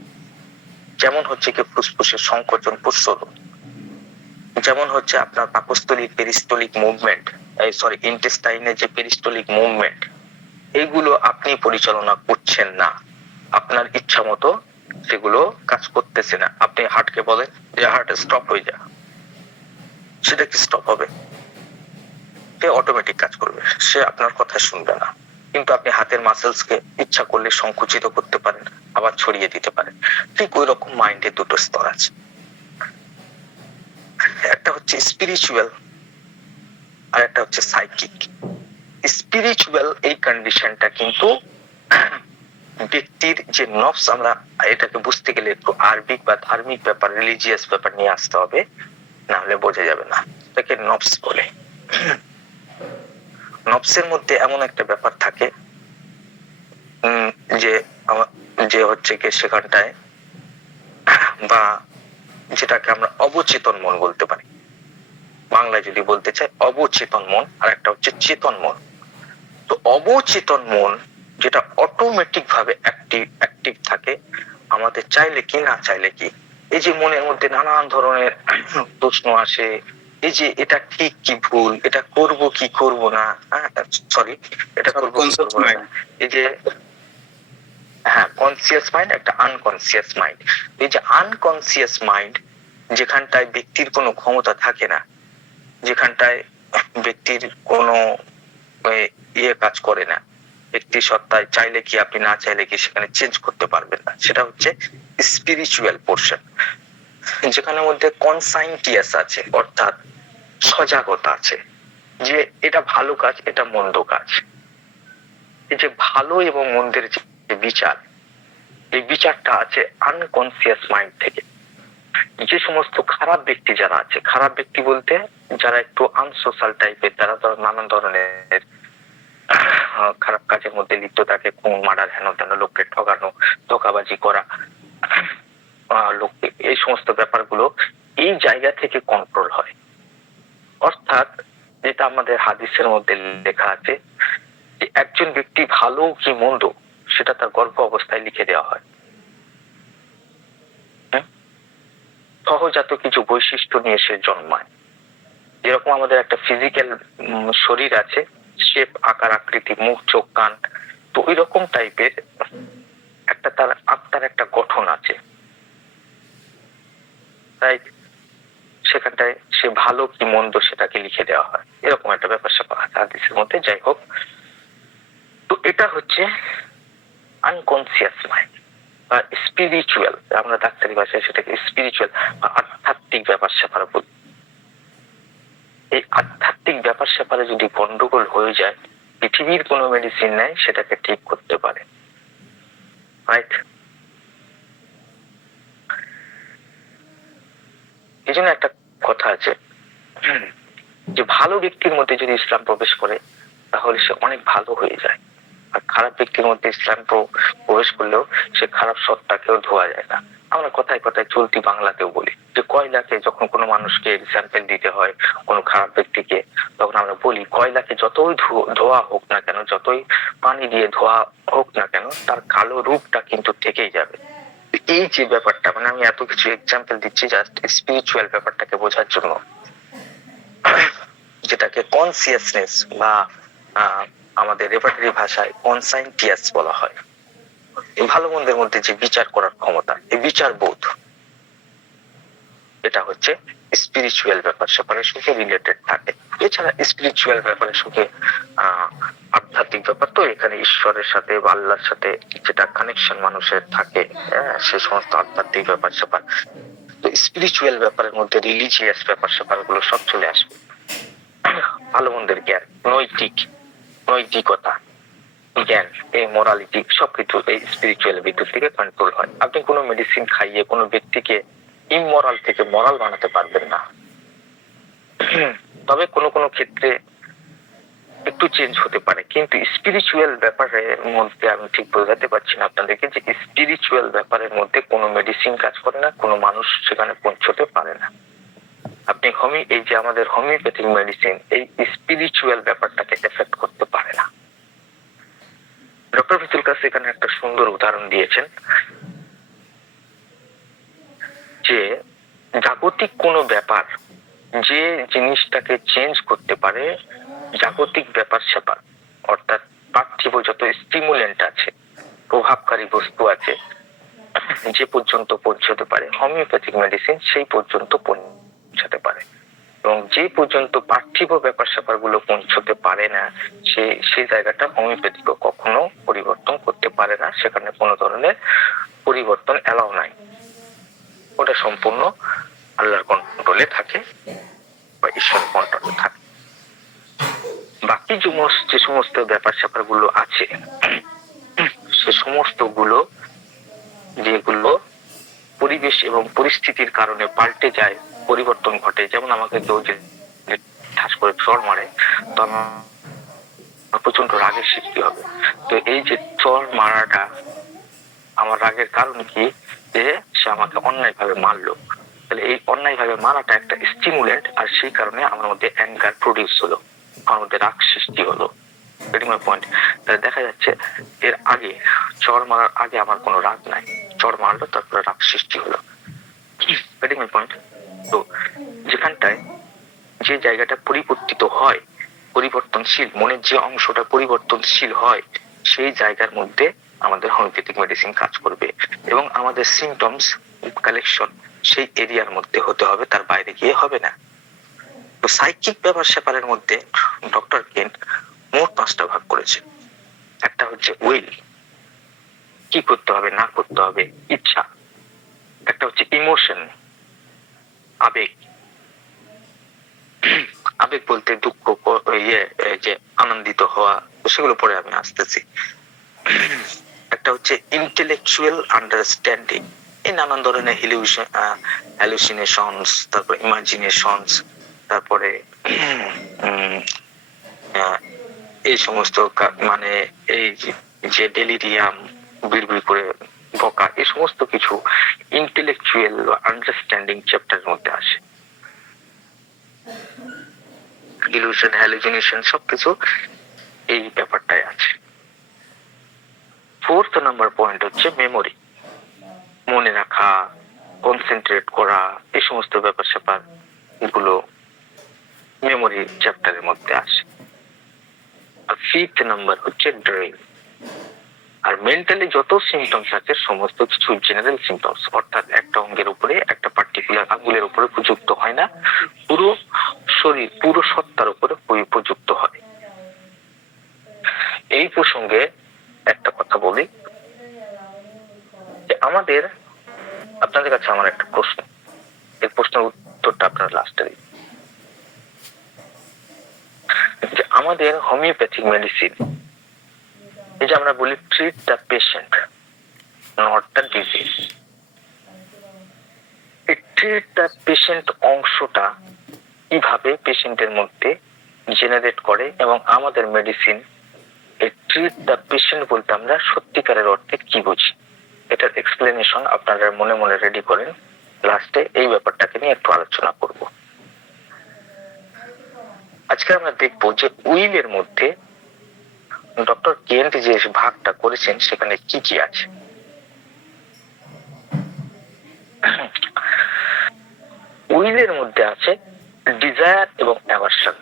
যেমন হচ্ছে কি ফুসফুসের সংকোচন প্রসারণ, যেমন হচ্ছে আপনার পাকস্থলীর পেরিস্টলিক মুভমেন্ট, ইন্টেস্টাইনের যে পেরিস্টলিক মুভমেন্ট, এইগুলো আপনি পরিচালনা করছেন না, আপনার ইচ্ছা মতো সেগুলো কাজ করতেছে না। আপনি হার্টকে বলেন যে হার্ট স্টপ হয়ে যা, সেটা কি স্টপ হবে? সে অটোমেটিক কাজ করবে, সে আপনার কথা শুনবে না। কিন্তু আপনি হাতের মাসেলসকে ইচ্ছা করলে সংকুচিত করতে পারেন, আবার ছড়িয়ে দিতে পারেন। ঠিক ওই রকম মাইন্ডের দুটো স্তর আছে, একটা হচ্ছে স্পিরিচুয়াল আর একটা হচ্ছে সাইকিক। স্পিরিচুয়াল এই কন্ডিশনটা কিন্তু ব্যক্তির যে নফস, আমরা এটাকে বুঝতে গেলে একটু আরবিক বা ধার্মিক ব্যাপার, রিলিজিয়াস ব্যাপার নিয়ে আসতে হবে, না হলে বোঝা যাবে না। এটাকে নফস বলে। নফসের মধ্যে এমন একটা ব্যাপার থাকে যে যে হচ্ছে কি সেখানটায়, বা যেটাকে আমরা অবচেতন মন বলতে পারি, বাংলায় যদি বলতে চাই অবচেতন মন, আর একটা হচ্ছে চেতন মন। তো অবচেতন মন যেটা অটোমেটিক ভাবে অ্যাক্টিভ থাকে, আমাদের চাইলে কি না চাইলে কি, এই যে মনের মধ্যে নানান ধরনের প্রশ্ন আসে, এই যে এটা ঠিক কি ভুল, এটা করব কি করব না, সরি এটা করব কি করব না, এই যে হ্যাঁ কনসিয়াস মাইন্ড, একটা আনকনসিয়াস মাইন্ড। এই যে আনকনসিয়াস মাইন্ড যেখানটায় ব্যক্তির কোনো ক্ষমতা থাকে না, যেখানটায় ব্যক্তির কোনো কাজ করে না, ব্যক্তি সত্তায় চাইলে কি আপনি না চাইলে কি সেখানে চেঞ্জ করতে পারবেন না, সেটা হচ্ছে স্পিরিচুয়াল পোর্শন, যেখানের মধ্যে কনসাইন্টিয়াস আছে, অর্থাৎ সজাগতা আছে যে এটা ভালো কাজ, এটা মন্দ কাজ। এই যে ভালো এবং মন্দের যে বিচার, এই বিচারটা আছে আনকনসিয়াস মাইন্ড থেকে। যে সমস্ত খারাপ ব্যক্তি যারা আছে, খারাপ ব্যক্তি বলতে যারা একটু আনসোশ্যাল টাইপের, তারা তো নানান ধরনের খারাপ কাজের মধ্যে লিপ্ত থাকে, খুন মার্ডার হেন তেন, লোককে ঠকানো, ধোঁকাবাজি করা, লোককে, এই সমস্ত ব্যাপারগুলো এই জায়গা থেকে কন্ট্রোল হয়। অর্থাৎ যেটা আমাদের হাদিসের মধ্যে লেখা আছে যে একজন ব্যক্তি ভালো কি মন্দ সেটা তার গর্ভ অবস্থায় লিখে দেওয়া হয়। সহজাত কিছু বৈশিষ্ট্য নিয়ে সে জন্মায়। যেরকম আমাদের একটা ফিজিক্যাল শরীর আছে, শেপ, আকার, আকৃতি, মুখ, চোখ, কান, তো ওই রকম টাইপের একটা তার আত্মার একটা গঠন আছে, তাই সেখানটায় সে ভালো কি মন্দ সেটাকে লিখে দেওয়া হয়, এরকম একটা ব্যাপার স্যাপার আছে হাদিসের মধ্যে। যাই হোক, তো এটা হচ্ছে আনকনসিয়াস মাইন্ড বা স্পিরিচুয়াল, আমরা ডাক্তারি ভাষায় সেটাকে স্পিরিচুয়াল বা আধ্যাত্মিক ব্যাপার স্যাপার বলি। এই আধ্যাত্মিক ব্যাপার স্যাপারে যদি গন্ডগোল হয়ে যায়, পৃথিবীর কোনো মেডিসিন নাই সেটাকে ঠিক করতে পারে, রাইট? এই জন্য একটা কথা আছে যে ভালো ব্যক্তির মধ্যে যদি ইসলাম প্রবেশ করে তাহলে সে অনেক ভালো হয়ে যায়, আর খারাপ ব্যক্তির মধ্যে ইসলাম প্রবেশ করলেও সে খারাপ সত্তাকেও ধোয়া যায় না। আমরা কথায় কথায় চলতি বাংলাতেও বলি যে কয়লাকে যখন কোনো মানুষকে এক্সাম্পল দিতে হয় কোনো খারাপ ব্যক্তিকে, তখন আমরা বলি কয়লাকে যতই ধোয়া হোক না কেন, যতই পানি দিয়ে ধোয়া হোক না কেন, তার কালো রূপটা কিন্তু থেকেই যাবে। এই যে ব্যাপারটা, মানে আমি এত কিছু এক্সাম্পল দিচ্ছি জাস্ট স্পিরিচুয়াল ব্যাপারটাকে বোঝার জন্য, যেটাকে কনসিয়াসনেস বা আমাদের রেপার্টরি ভাষায় কনসাইন্টিয়াস বলা হয়। এই ভালো মন্দের মধ্যে যে বিচার করার ক্ষমতা, এই বিচার বোধ, এটা হচ্ছে স্পিরিচুয়াল ব্যাপার স্যাপারের সঙ্গে রিলেটেড থাকে। এছাড়া স্পিরিচুয়াল ব্যাপারের সঙ্গে আধ্যাত্মিক ব্যাপার, তো এখানে ঈশ্বরের সাথে বা আল্লাহর সাথে যেটা কানেকশন মানুষের থাকে, সে সমস্ত আধ্যাত্মিক ব্যাপার স্যাপার। তো স্পিরিচুয়াল ব্যাপারের মধ্যে রিলিজিয়াস ব্যাপার স্যাপার গুলো সব চলে আসবে। ভালো মন্দের জ্ঞান, নৈতিকতা, জ্ঞান, এই মোরালিটি সবকিছু এই স্পিরিচুয়াল ভিতর থেকে কন্ট্রোল হয়। আপনি কোনো মেডিসিন খাইয়ে কোনো ব্যক্তিকে ইমমরাল থেকে মরাল বানাতে পারবেন না, তবে কোনো কোনো ক্ষেত্রে একটু চেঞ্জ হতে পারে। কিন্তু স্পিরিচুয়াল ব্যাপারের মধ্যে আমি ঠিক বোঝাতে পারছি না আপনাদেরকে যে স্পিরিচুয়াল ব্যাপারের মধ্যে কোনো মেডিসিন কাজ করে না, কোনো মানুষ সেখানে পৌঁছতে পারে না। আপনি এই যে আমাদের হোমিওপ্যাথিক মেডিসিন এই স্পিরিচুয়াল ব্যাপারটাকে এফেক্ট করতে পারে না। ডক্টর ফিতুল কাছে এখানে একটা সুন্দর উদাহরণ দিয়েছেন যে জাগতিক কোনো ব্যাপার যে জিনিসটাকে চেঞ্জ করতে পারে, জাগতিক ব্যাপার স্যাপার অর্থাৎ পার্থিব যত স্টিমুলেন্ট আছে, প্রভাবকারী বস্তু আছে, যে পর্যন্ত পৌঁছতে পারে হোমিওপ্যাথিক মেডিসিন সেই পর্যন্ত পৌঁছাতে পারে, এবং যে পর্যন্ত পার্থিব ব্যাপার স্যাপার গুলো পৌঁছতে পারে না সেই জায়গাটা হোমিওপ্যাথিক কখনো পরিবর্তন করতে পারে না, সেখানে কোনো ধরনের পরিবর্তন এলাও নাই, ওটা সম্পূর্ণ আল্লাহর কন্ট্রোলে থাকে বা ঈশ্বরের কন্ট্রোলে থাকে। বাকি যে সমস্ত ব্যাপার স্যাপার গুলো আছে সে সমস্ত গুলো যেগুলো পরিবেশ এবং পরিস্থিতির কারণে পাল্টে যায়, পরিবর্তন ঘটে, যেমন আমাকে কেউ যে ঠাস করে চড় মারে তো আমার প্রচন্ড রাগের সৃষ্টি হবে। তো এই যে চড় মারাটা আমার রাগের কারণ কি, যে সে আমাকে অন্যায়ভাবে মারলো। তাহলে এই অন্যায়ভাবে মারাটা একটা স্টিমুলেন্ট, আর সেই কারণে আমার মধ্যে অ্যাঙ্গার প্রডিউস হলো, আমার মধ্যে রাগ সৃষ্টি হলো। Getting my point? তাহলে দেখা যাচ্ছে এর আগে, চড় মারার আগে আমার কোনো রাগ নাই, চড় মারলো তারপরে রাগ সৃষ্টি হলো। Getting my point? তো যেখানটায় যে জায়গাটা পরিবর্তিত হয়, পরিবর্তনশীল, মনের যে অংশটা পরিবর্তনশীল হয়, সেই জায়গার মধ্যে আমাদের হোমিওপ্যাথিক মেডিসিন কাজ করবে। এবং আমাদের সিমটমস কালেকশন সেই এরিয়ার মধ্যে হতে হবে, তার বাইরে গিয়ে হবে না। তো সাইকিক ব্যাপার স্যাপারের মধ্যে ডক্টর কেন্ট মোট 5টা ভাগ করেছে। একটা হচ্ছে উইল, কি করতে হবে না করতে হবে, ইচ্ছা। একটা হচ্ছে ইমোশন, আবেগ। আবেগ বলতে দুঃখ, যে আনন্দিত হওয়া, সেগুলো পরে আমি আসতেছি। একটা হচ্ছে ইন্টেলেকচুয়াল আন্ডারস্ট্যান্ডিং, এই নানান ধরনের হ্যালুসিনেশনস, তারপর ইমাজিনেশনস, তারপরে এই সমস্ত মানে এই যে ডেলিরিয়াম, বিড়বিড় করে বকা, এই সমস্ত কিছু ইন্টেলেকচুয়াল আন্ডারস্ট্যান্ডিং চ্যাপ্টারের মধ্যে আসে। ইলুশন, হ্যালুসিনেশন সবকিছু এই ব্যাপারটাই আছে। 4th নাম্বার পয়েন্ট হচ্ছে মেমোরি, মনে রাখা, কনসেন্ট্রেট করা, এই সমস্ত ব্যাপার স্যাপার গুলো মেমোরি চ্যাপ্টারের মধ্যে আসে। আর 5th নাম্বার হচ্ছে ড্রিম। আর মেন্টালি যত সিমটমস আছে সমস্ত কিছু জেনারেল সিমটমস, অর্থাৎ একটা অঙ্গের উপরে, একটা পার্টিকুলার আঙ্গুলের উপরে প্রযুক্ত হয় না, পুরো শরীর, পুরো সত্তার উপরে প্রযুক্ত হয়। এই প্রসঙ্গে একটা কথা বলি, যে আমাদের, আপনাদের কাছে আমার একটা প্রশ্ন, এই প্রশ্নের উত্তরটা আপনারা লাস্টে দিন। যে আমাদের হোমিওপ্যাথিক মেডিসিন, এই যে আমরা বলি treat the patient not the disease, এই ট্রিট দ্য পেশেন্ট অংশটা কিভাবে পেশেন্টের মধ্যে জেনারেট করে, এবং আমাদের মেডিসিন এই ট্রিট দ্য পেশেন্ট বলতে আমরা সত্যিকারের অর্থে কি বুঝি, এটার এক্সপ্লেনেশন আপনারা মনে মনে রেডি করেন। লাস্টে এই ব্যাপারটাকে নিয়ে একটু আলোচনা করব। আজকে আমরা দেখবো যে উইলের মধ্যে ডক্টর কেন্ট যে ভাগটা করেছেন সেখানে কি কি আছে। উইলের মধ্যে আছে ডিজায়ার এবং aversion.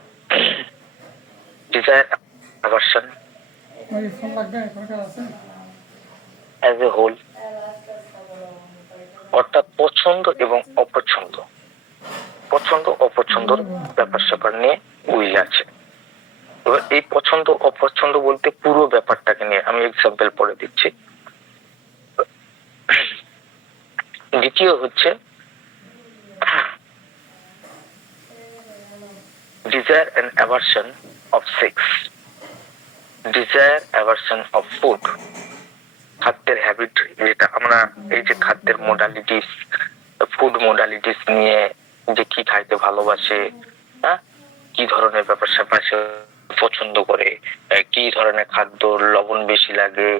Desire, aversion as a whole, অর্থাৎ পছন্দ এবং অপছন্দ, পছন্দ অপছন্দর ব্যাপার স্যাপার নিয়ে উইল আছে। এবার এই পছন্দ অপছন্দ বলতে পুরো ব্যাপারটাকে নিয়ে আমি এক্সাম্পল পরে দিচ্ছি। দ্বিতীয় হচ্ছে desire and aversion of sex, desire aversion of food, খাদ্যের হ্যাবিট, যেটা আমরা এই যে খাদ্যের মোডালিটিস, ফুড মোডালিটিস নিয়ে, যে কি খাইতে ভালোবাসে, হ্যাঁ, কি ধরনের ব্যাপার স্যাপার সে পছন্দ করে, কি ধরনের খাদ্য, লবণ বেশি লাগে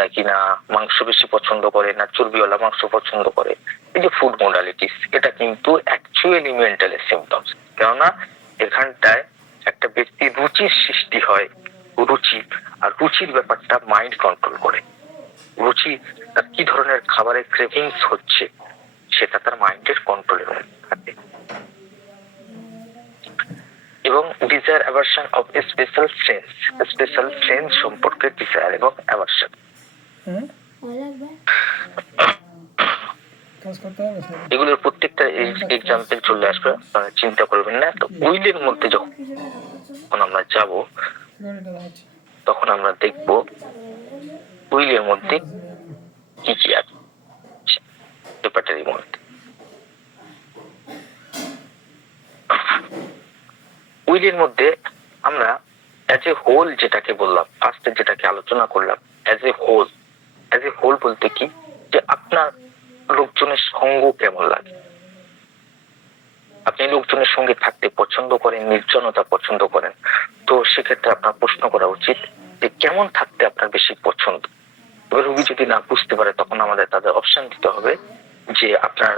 নাকি না মাংস বেশি পছন্দ করে, না চর্বিওয়ালা মাংস পছন্দ করে, এই যে ফুড মোডালিটিস, এটা কিন্তু অ্যাকচুয়ালি মেন্টাল সিমটমস। কেননা এখানটায় একটা ব্যক্তির রুচির সৃষ্টি হয়, রুচি, আর রুচির ব্যাপারটা মাইন্ড কন্ট্রোল করে। রুচি, তার কি ধরনের খাবারের ক্রেভিংস হচ্ছে সেটা তার মাইন্ডের কন্ট্রোলের মধ্যে থাকে। এবং desire aversion of special sense, special sense সম্পর্কে ডিজায়ার এবং অ্যাভারশন, এগুলোর প্রত্যেকটা এক্সাম্পল চলে আসবে, চিন্তা করবেন না। তো উইলের মধ্যে যখন আমরা যাব তখন আমরা দেখব উইলের মধ্যে কি কি আছে ব্যাপারটার মধ্যে। উইলের মধ্যে আমরা অ্যাজ এ হোল যেটাকে বললাম, ফার্স্টে যেটাকে আলোচনা করলাম, as a whole, as a whole বলতে কি, যে আপনার লোকজনের সঙ্গ কেমন লাগে, আপনি লোকজনের সঙ্গে থাকতে পছন্দ করেন, নির্জনতা পছন্দ করেন, তো সেক্ষেত্রে আপনার প্রশ্ন করা উচিত যে কেমন থাকতে আপনার বেশি পছন্দ। এবার রোগী যদি না বুঝতে পারে তখন আমাদের তাদের অপশন দিতে হবে যে আপনার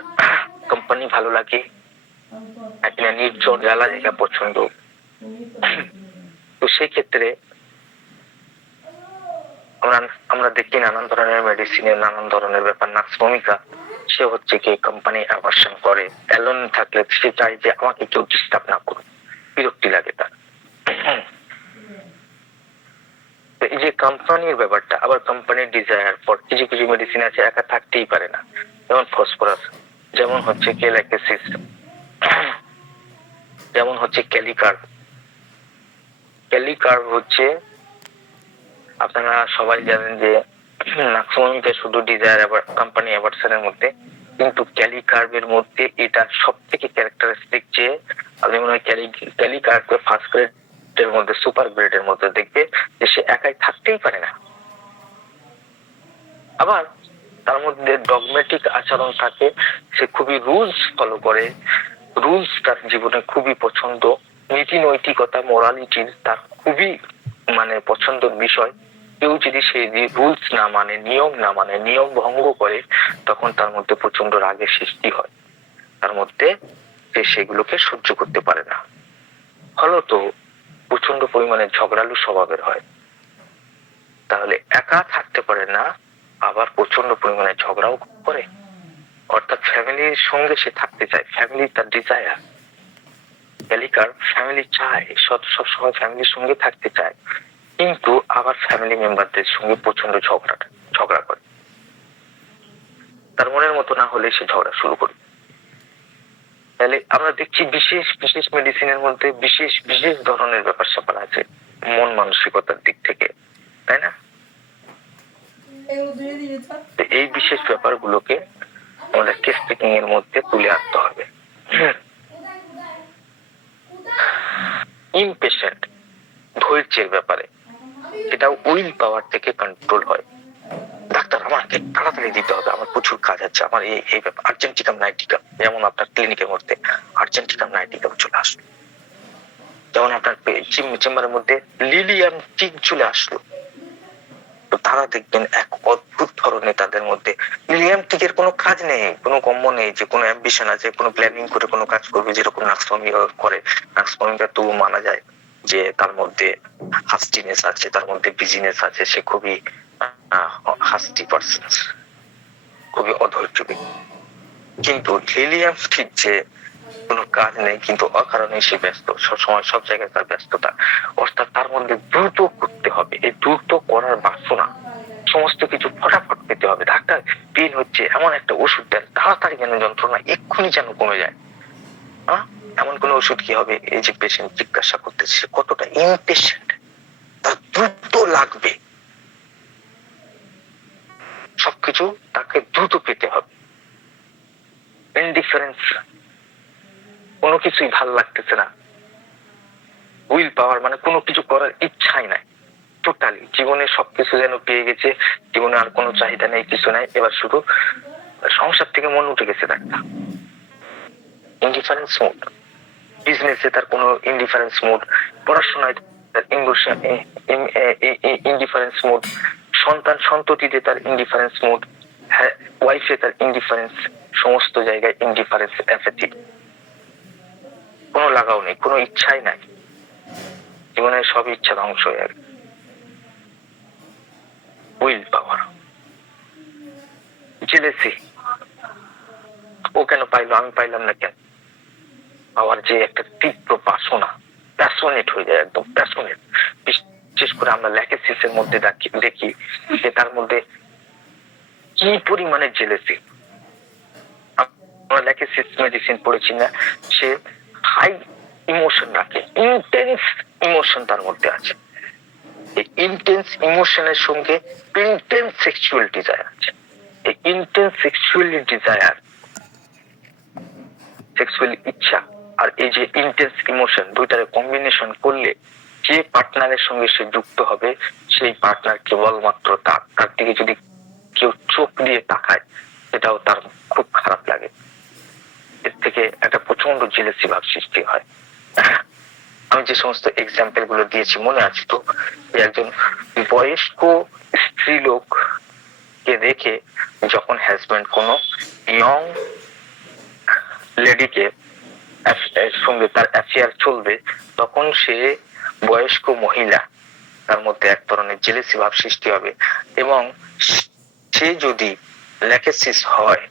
কোম্পানি ভালো লাগে নাকি না নির্জন জ্বালা জায়গা পছন্দ। তো সেই ক্ষেত্রে আমরা দেখি নানান ধরনের মেডিসিনের নানান ধরনের ব্যাপার। নার্স ভূমিকা সে হচ্ছে কি কোম্পানি অ্যাভার্সন করে, অ্যালোন থাকলে সে চায় যে আমাকে কেউ ডিস্টার্ব না করুক, বিরক্তি লাগে তার। এই যে কোম্পানির ব্যাপারটা, আবার কোম্পানির ডিজায়ার ফর কিছু কিছু মেডিসিন আছে একা থাকতেই পারে না, যেমন ফসফরাস, যেমন হচ্ছে কেলাইকেসিস, যেমন হচ্ছে ক্যালিকার্ভ। ক্যালিকার্ভ হচ্ছে আপনারা সবাই জানেন যে নাক্সোমিটা শুধু ডিজায়ার আবার কোম্পানি অ্যাভার্সনের মধ্যে, কিন্তু ক্যালিকার্ভের মধ্যে এটা সব থেকে ক্যারেক্টারিস্টিক যে আপনি মনে হয় ক্যালিকার্ভকে ফার্স্ট গ্রেডের মধ্যে সুপার গ্রেডের মধ্যে দেখবে যে সে একাই থাকতেই পারে না। আবার তার মধ্যে ডগমেটিক আচরণ থাকে, সে খুবই রুলস ফলো করে, রুলস তার জীবনে খুবই পছন্দ, নীতি নৈতিকতা মোরালিটির তার খুবই মানে পছন্দের বিষয়। কেউ যদি সেই রুলস না মানে, নিয়ম না মানে, নিয়ম ভঙ্গ করে, তখন তার মধ্যে প্রচন্ড রাগের সৃষ্টি হয়, তার মধ্যে সে সেগুলোকে সহ্য করতে পারে না, ফলত প্রচন্ড পরিমাণে ঝগড়ালু স্বভাবের হয়। তাহলে একা থাকতে পারে না, আবার প্রচন্ড পরিমাণে ঝগড়াও করে, অর্থাৎ ফ্যামিলির সঙ্গে সে থাকতে চায়, ফ্যামিলি তার ডিজায়ার। ক্যালিকার্ভ ফ্যামিলি চায়, সব সময় ফ্যামিলির সঙ্গে থাকতে চায়, কিন্তু আবার ফ্যামিলি মেম্বারদের সঙ্গে প্রচন্ড ঝগড়া করে, তার মনের মতো না হলে সে ঝগড়া শুরু করে। তাহলে আমরা দেখছি বিশেষ বিশেষ মেডিসিনের মধ্যে বিশেষ বিশেষ ধরনের ব্যাপার স্যাপার আছে মন মানসিকতার দিক থেকে, তাই না? এই বিশেষ ব্যাপারগুলোকে আমাদের কেস টেকিং এর মধ্যে তুলে আনতে হবে। ইমপেশেন্ট ধৈর্যের ব্যাপারে, এটা উইল পাওয়ার থেকে কন্ট্রোল হয়। ডাক্তার আমাকে তাড়াতাড়ি দিতে হবে, আমার প্রচুর কাজ আছে, আমার এই ব্যাপার আর্জেন্টিকাম নাইটিকাম, যেমন আপনার ক্লিনিকের মধ্যে আর্জেন্টিকাম নাইটিকাম চলে আসলো, যেমন আপনার চেম্বারের মধ্যে লিলিয়াম টিক চলে আসলো। তো তারা দেখবেন এক অদ্ভুত ধরনের তাদের মধ্যে লিলিয়াম টিকের কোনো কাজ নেই, কোনো কম্য নেই যে কোনো অ্যাম্বিশন আছে, কোনো প্ল্যানিং করে কোনো কাজ করবে যেরকম নাক্সভূমিকা করে। নাক্সভূমিকা তো মানা যায় যে তার মধ্যে হাস্টিনেস আছে, তার মধ্যে বিজিনেস আছে, সে খুবই হাস্টি পার্সন, খুবই অধৈর্য ব্যক্তি। কিন্তু লিলিয়াম ঠিক যে কোনো কাজ নেই, কিন্তু অকারণে সে ব্যস্ত, সবসময় সব জায়গায় তার ব্যস্ততা, অর্থাৎ তার মধ্যে দ্রুত করতে হবে, এই দ্রুত করার বাসনা, সমস্ত কিছু ফটাফট পেতে হবে। ডাক্তার পেন হচ্ছে, এমন একটা ওষুধ দেন, তাড়াতাড়ি যেন যন্ত্রণা এক্ষুনি যেন কমে যায়। এমন কোন ওষুধ কি হবে? এই যে পেশেন্ট জিজ্ঞাসা করতেছে কতটা ইমপেশেন্ট, তার দ্রুত লাগবে, সবকিছু তাকে দ্রুত পেতে হবে। ইনডিফারেন্স, কোনো কিছুই ভাল লাগতেছে না। উইল পাওয়ার মানে কোনো কিছু করার ইচ্ছাই নাই, টোটালি জীবনে সবকিছু যেন পেয়ে গেছে, জীবনে আর কোনো চাহিদা নেই, কিছু নাই, এবার শুধু সংসার থেকে মন উঠে গেছে ডাক্তার। ইনডিফারেন্স মুড, বিজনেসে তার কোনো ইনডিফারেন্স মুড, পড়াশোনায় তার ইনডিফারেন্স মুড, সন্তান সন্ততিতে তার ইনডিফারেন্স মুড, ওয়াইফে তার ইনডিফারেন্স, সমস্ত জায়গায় ইনডিফারেন্স, অ্যাপেথি, কোনো লাগাও নেই, কোনো ইচ্ছাই নাই, জীবনের সব ইচ্ছা ধ্বংস হয়ে গেছে। Will power. জেলেসি, ও কেন পাইলো আমি পাইলাম না কেন, পাওয়ার যে একটা তীব্র বাসনা, প্যাশনেট হয়ে যায়, একদম প্যাশনেট। বিশেষ করে আমরা ল্যাকেসিসের মধ্যে দেখি যে তার মধ্যে কি পরিমাণে জেলেসি। আমরা ল্যাকেসিস মেডিসিন পড়েছি না, সে হাই ইমোশন রাখে, ইন্টেন্স ইমোশন তার মধ্যে আছে। এই ইন্টেন্স ইমোশনের সঙ্গে ইন্টেন্স সেক্সুয়াল ডিজায়ার আছে। এই ইন্টেন্স সেক্সুয়াল ডিজায়ার, সেক্সুয়াল ইচ্ছা আর এই যে ইন্টেন্স ইমোশন, দুইটারে কম্বিনেশন করলে যে পার্টনারের সঙ্গে সে যুক্ত হবে, সেই পার্টনার কেবলমাত্র তার দিকে যদি কেউ চোখ দিয়ে তাকায়, সেটাও তার খুব খারাপ লাগে। এর থেকে একটা প্রচন্ড জেলেসি ভাব সৃষ্টি হয়। আমি যে সমস্ত এক্সাম্পল গুলো দিয়েছি মনে আছে তো? একজন বয়স্ক স্ত্রী লোক কে রেখে যখন হাজবেন্ড কোনো ইয়ং লেডিকে সঙ্গে তার অ্যাফেয়ার চলবে, তখন সে বয়স্ক মহিলা, তার মধ্যে এক ধরনের জেলেসি ভাব সৃষ্টি হবে। এবং সে যদি ল্যাকেসিস হয়,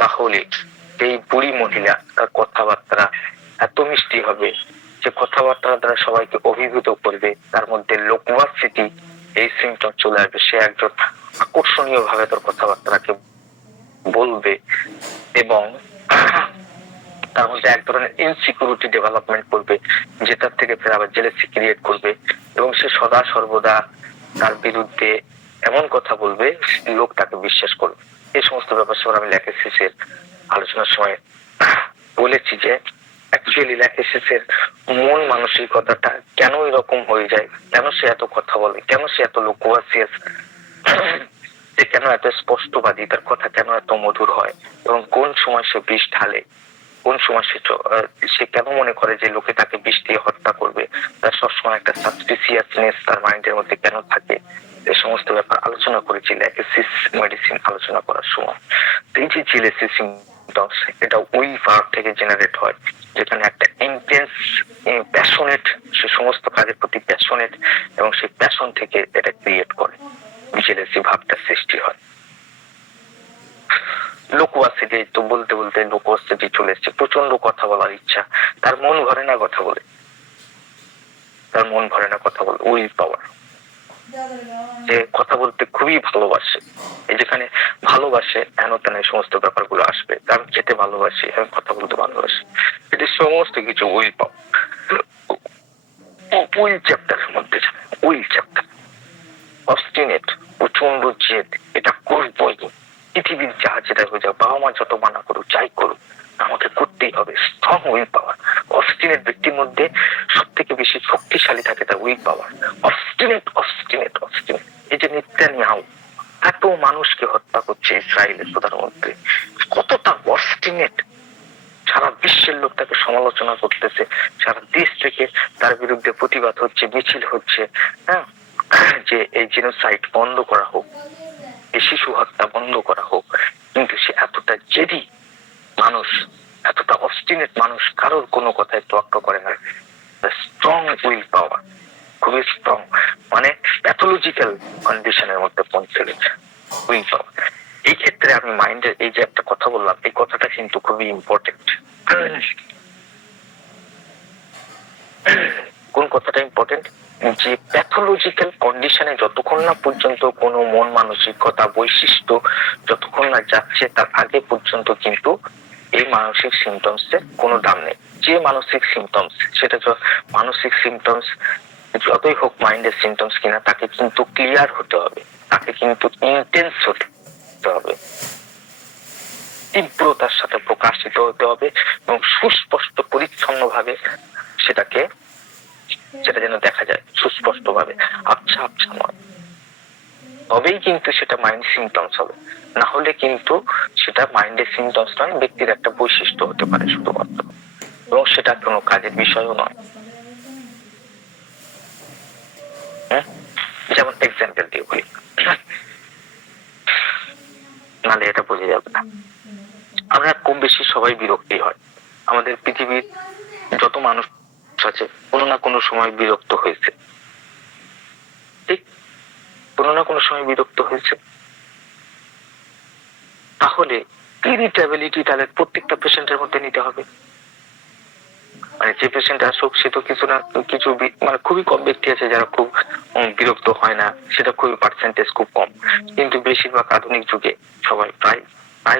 তাহলে এই বুড়ি মহিলা তার কথাবার্তা এত মিষ্টি হবে যে কথাবার্তা দ্বারা সবাইকে অভিভূত করবে, তার মধ্যে লোকভার্সিটি এই সিমটম চলে আসবে। সে একজন আকর্ষণীয় ভাবে তার কথাবার্তাকে বলবে এবং তার মধ্যে এক ধরনের ইনসিকিউরিটি ডেভেলপমেন্ট করবে, যেটার থেকে ফের আবার জেলেসি ক্রিয়েট করবে। এবং সে সদা সর্বদা তার বিরুদ্ধে এমন কথা বলবে লোক তাকে বিশ্বাস করবে। এই সমস্ত ব্যাপার সব আমি ল্যাকেসিসের আলোচনার সময় বলেছি যে অ্যাকচুয়ালি ল্যাকেসিসের মন মানসিকতাটা কেন এরকম হয়ে যায়, কেন সে এত কথা বলে, কেন সে এত লোকোয়াসিয়াস, সে কেন এত স্পষ্টবাদী, তার কথা কেন এত মধুর হয়, এবং কোন সময় সে বিষ ঢালে, কোন সময় সে কেন মনে করে যে লোকে তাকে বিষ দিয়ে হত্যা করবে, তার সবসময় একটা সাসপিসিয়াসনেস তার মাইন্ডের মধ্যে কেন থাকে। এই সমস্ত ব্যাপার আলোচনা করেছি ল্যাকেসিস মেডিসিন আলোচনা করার সময়। এই যে জেলেসি সিমটমস, এটা উইল পাওয়ার থেকে জেনারেট হয়, যেখানে একটা ইন্টেন্স প্যাশনেট, সে সমস্ত কাজের প্রতি প্যাশনেট, এবং সেই প্যাশন থেকে এটা ক্রিয়েট করে জেলেসি ভাবটা সৃষ্টি হয়। লোকওয়াসিটি, তো বলতে বলতে লোকওয়াসিটি চলে এসছে, প্রচন্ড কথা বলার ইচ্ছা, তার মন ভরে না কথা বলে, তার মন ভরে না কথা বলে। উইল পাওয়ার, যে কথা বলতে খুবই ভালোবাসে, এই যেখানে ভালোবাসে এন তেন এই সমস্ত ব্যাপারগুলো আসবে। আমি খেতে ভালোবাসি, আমি কথা বলতে ভালোবাসি, এটি সমস্ত কিছু উইল পাওয়ার। উইল চ্যাপ্টারের মধ্যে উইল চ্যাপ্টার, অবস্টিনেট, প্রচন্ড জেদ, এটা করবই, পৃথিবীর যা যেটা হয়ে যাক, বাবা মা যত মানা করুক, যাই করুক, আমাকে করতেই হবে। Strong will power. অবস্টিনেট ব্যক্তির মধ্যে সব থেকে বেশি শক্তিশালী থাকে তার will power. Obstinate obstinate obstinate. এই যে নেতানিয়াহু এত মানুষকে হত্যা করছে ইসরায়েলের প্রধানমন্ত্রী, কতটা অবস্টিনেট, সারা বিশ্বের লোক তাকে সমালোচনা করতেছে, সারা দেশ থেকে তার বিরুদ্ধে প্রতিবাদ হচ্ছে, মিছিল হচ্ছে, হ্যাঁ, যে এই জেনোসাইড বন্ধ করা হোক, এই শিশু হত্যা বন্ধ করা হোক। কিন্তু সে এতটা জেদি মানুষ, এতটা অবস্টিনেট মানুষ, কারোর কোনো কথায় তোয়াক্কা করে না। স্ট্রং উইল পাওয়ার, খুবই স্ট্রং, মানে প্যাথোলজিক্যাল কন্ডিশনের মধ্যে পৌঁছে গেছে উইল পাওয়ার। এই ক্ষেত্রে আমি মাইন্ডের এই যে একটা কথা বললাম, এই কথাটা কিন্তু খুবই ইম্পর্টেন্ট। কোন কথাটা ইম্পর্টেন্ট? যে প্যাথোলজিক্যাল কন্ডিশনে যতক্ষণ না পর্যন্ত কোনো মন মানসিকতা বৈশিষ্ট্য যতক্ষণ না যাচ্ছে, তার আগে পর্যন্ত কিন্তু এই মানসিক সিমটমস এর কোনো দাম নেই। যে মানসিক সিমটমস, সেটা মানসিক সিমটমস যতই হোক মাইন্ডের সিমটমস কিনা, তাকে কিন্তু ক্লিয়ার হতে হবে, তাকে কিন্তু ইন্টেন্স হতে হবে, তীব্রতার সাথে প্রকাশিত হতে হবে, এবং সুস্পষ্ট পরিচ্ছন্ন ভাবে সেটাকে, সেটা যেন দেখা যায় সুস্পষ্ট ভাবে, আচ্ছা আচ্ছা নয়, তবেই কিন্তু সেটা মাইন্ড সিমটমস হবে। না হলে কিন্তু সেটা মাইন্ডের সিমটমস নয়, ব্যক্তির একটা বৈশিষ্ট্য হতে পারে শুধুমাত্র, এবং সেটা কোনো কাজের বিষয়ও নয়। যেমন এক্সাম্পল দিয়ে বলি, নাহলে এটা বোঝা যাবে না। আমরা কম বেশি সবাই বিরক্তি হয়, আমাদের পৃথিবীর যত মানুষ আছে কোনো না কোনো সময় বিরক্ত হয়েছে, ঠিক, কোনো না কোনো সময় বিরক্ত হয়েছে। তাহলে ইরিটেবিলিটি তাহলে প্রত্যেকটা পেশেন্টের মধ্যে নিতে হবে। মানে যে পেশেন্ট আসুক, সে তো কিছু না কিছু, মানে খুবই কম ব্যক্তি আছে যারা খুব বিরক্ত হয় না, সেটা খুবই পার্সেন্টেজ খুব কম, কিন্তু বেশিরভাগ আধুনিক যুগে সবাই প্রায়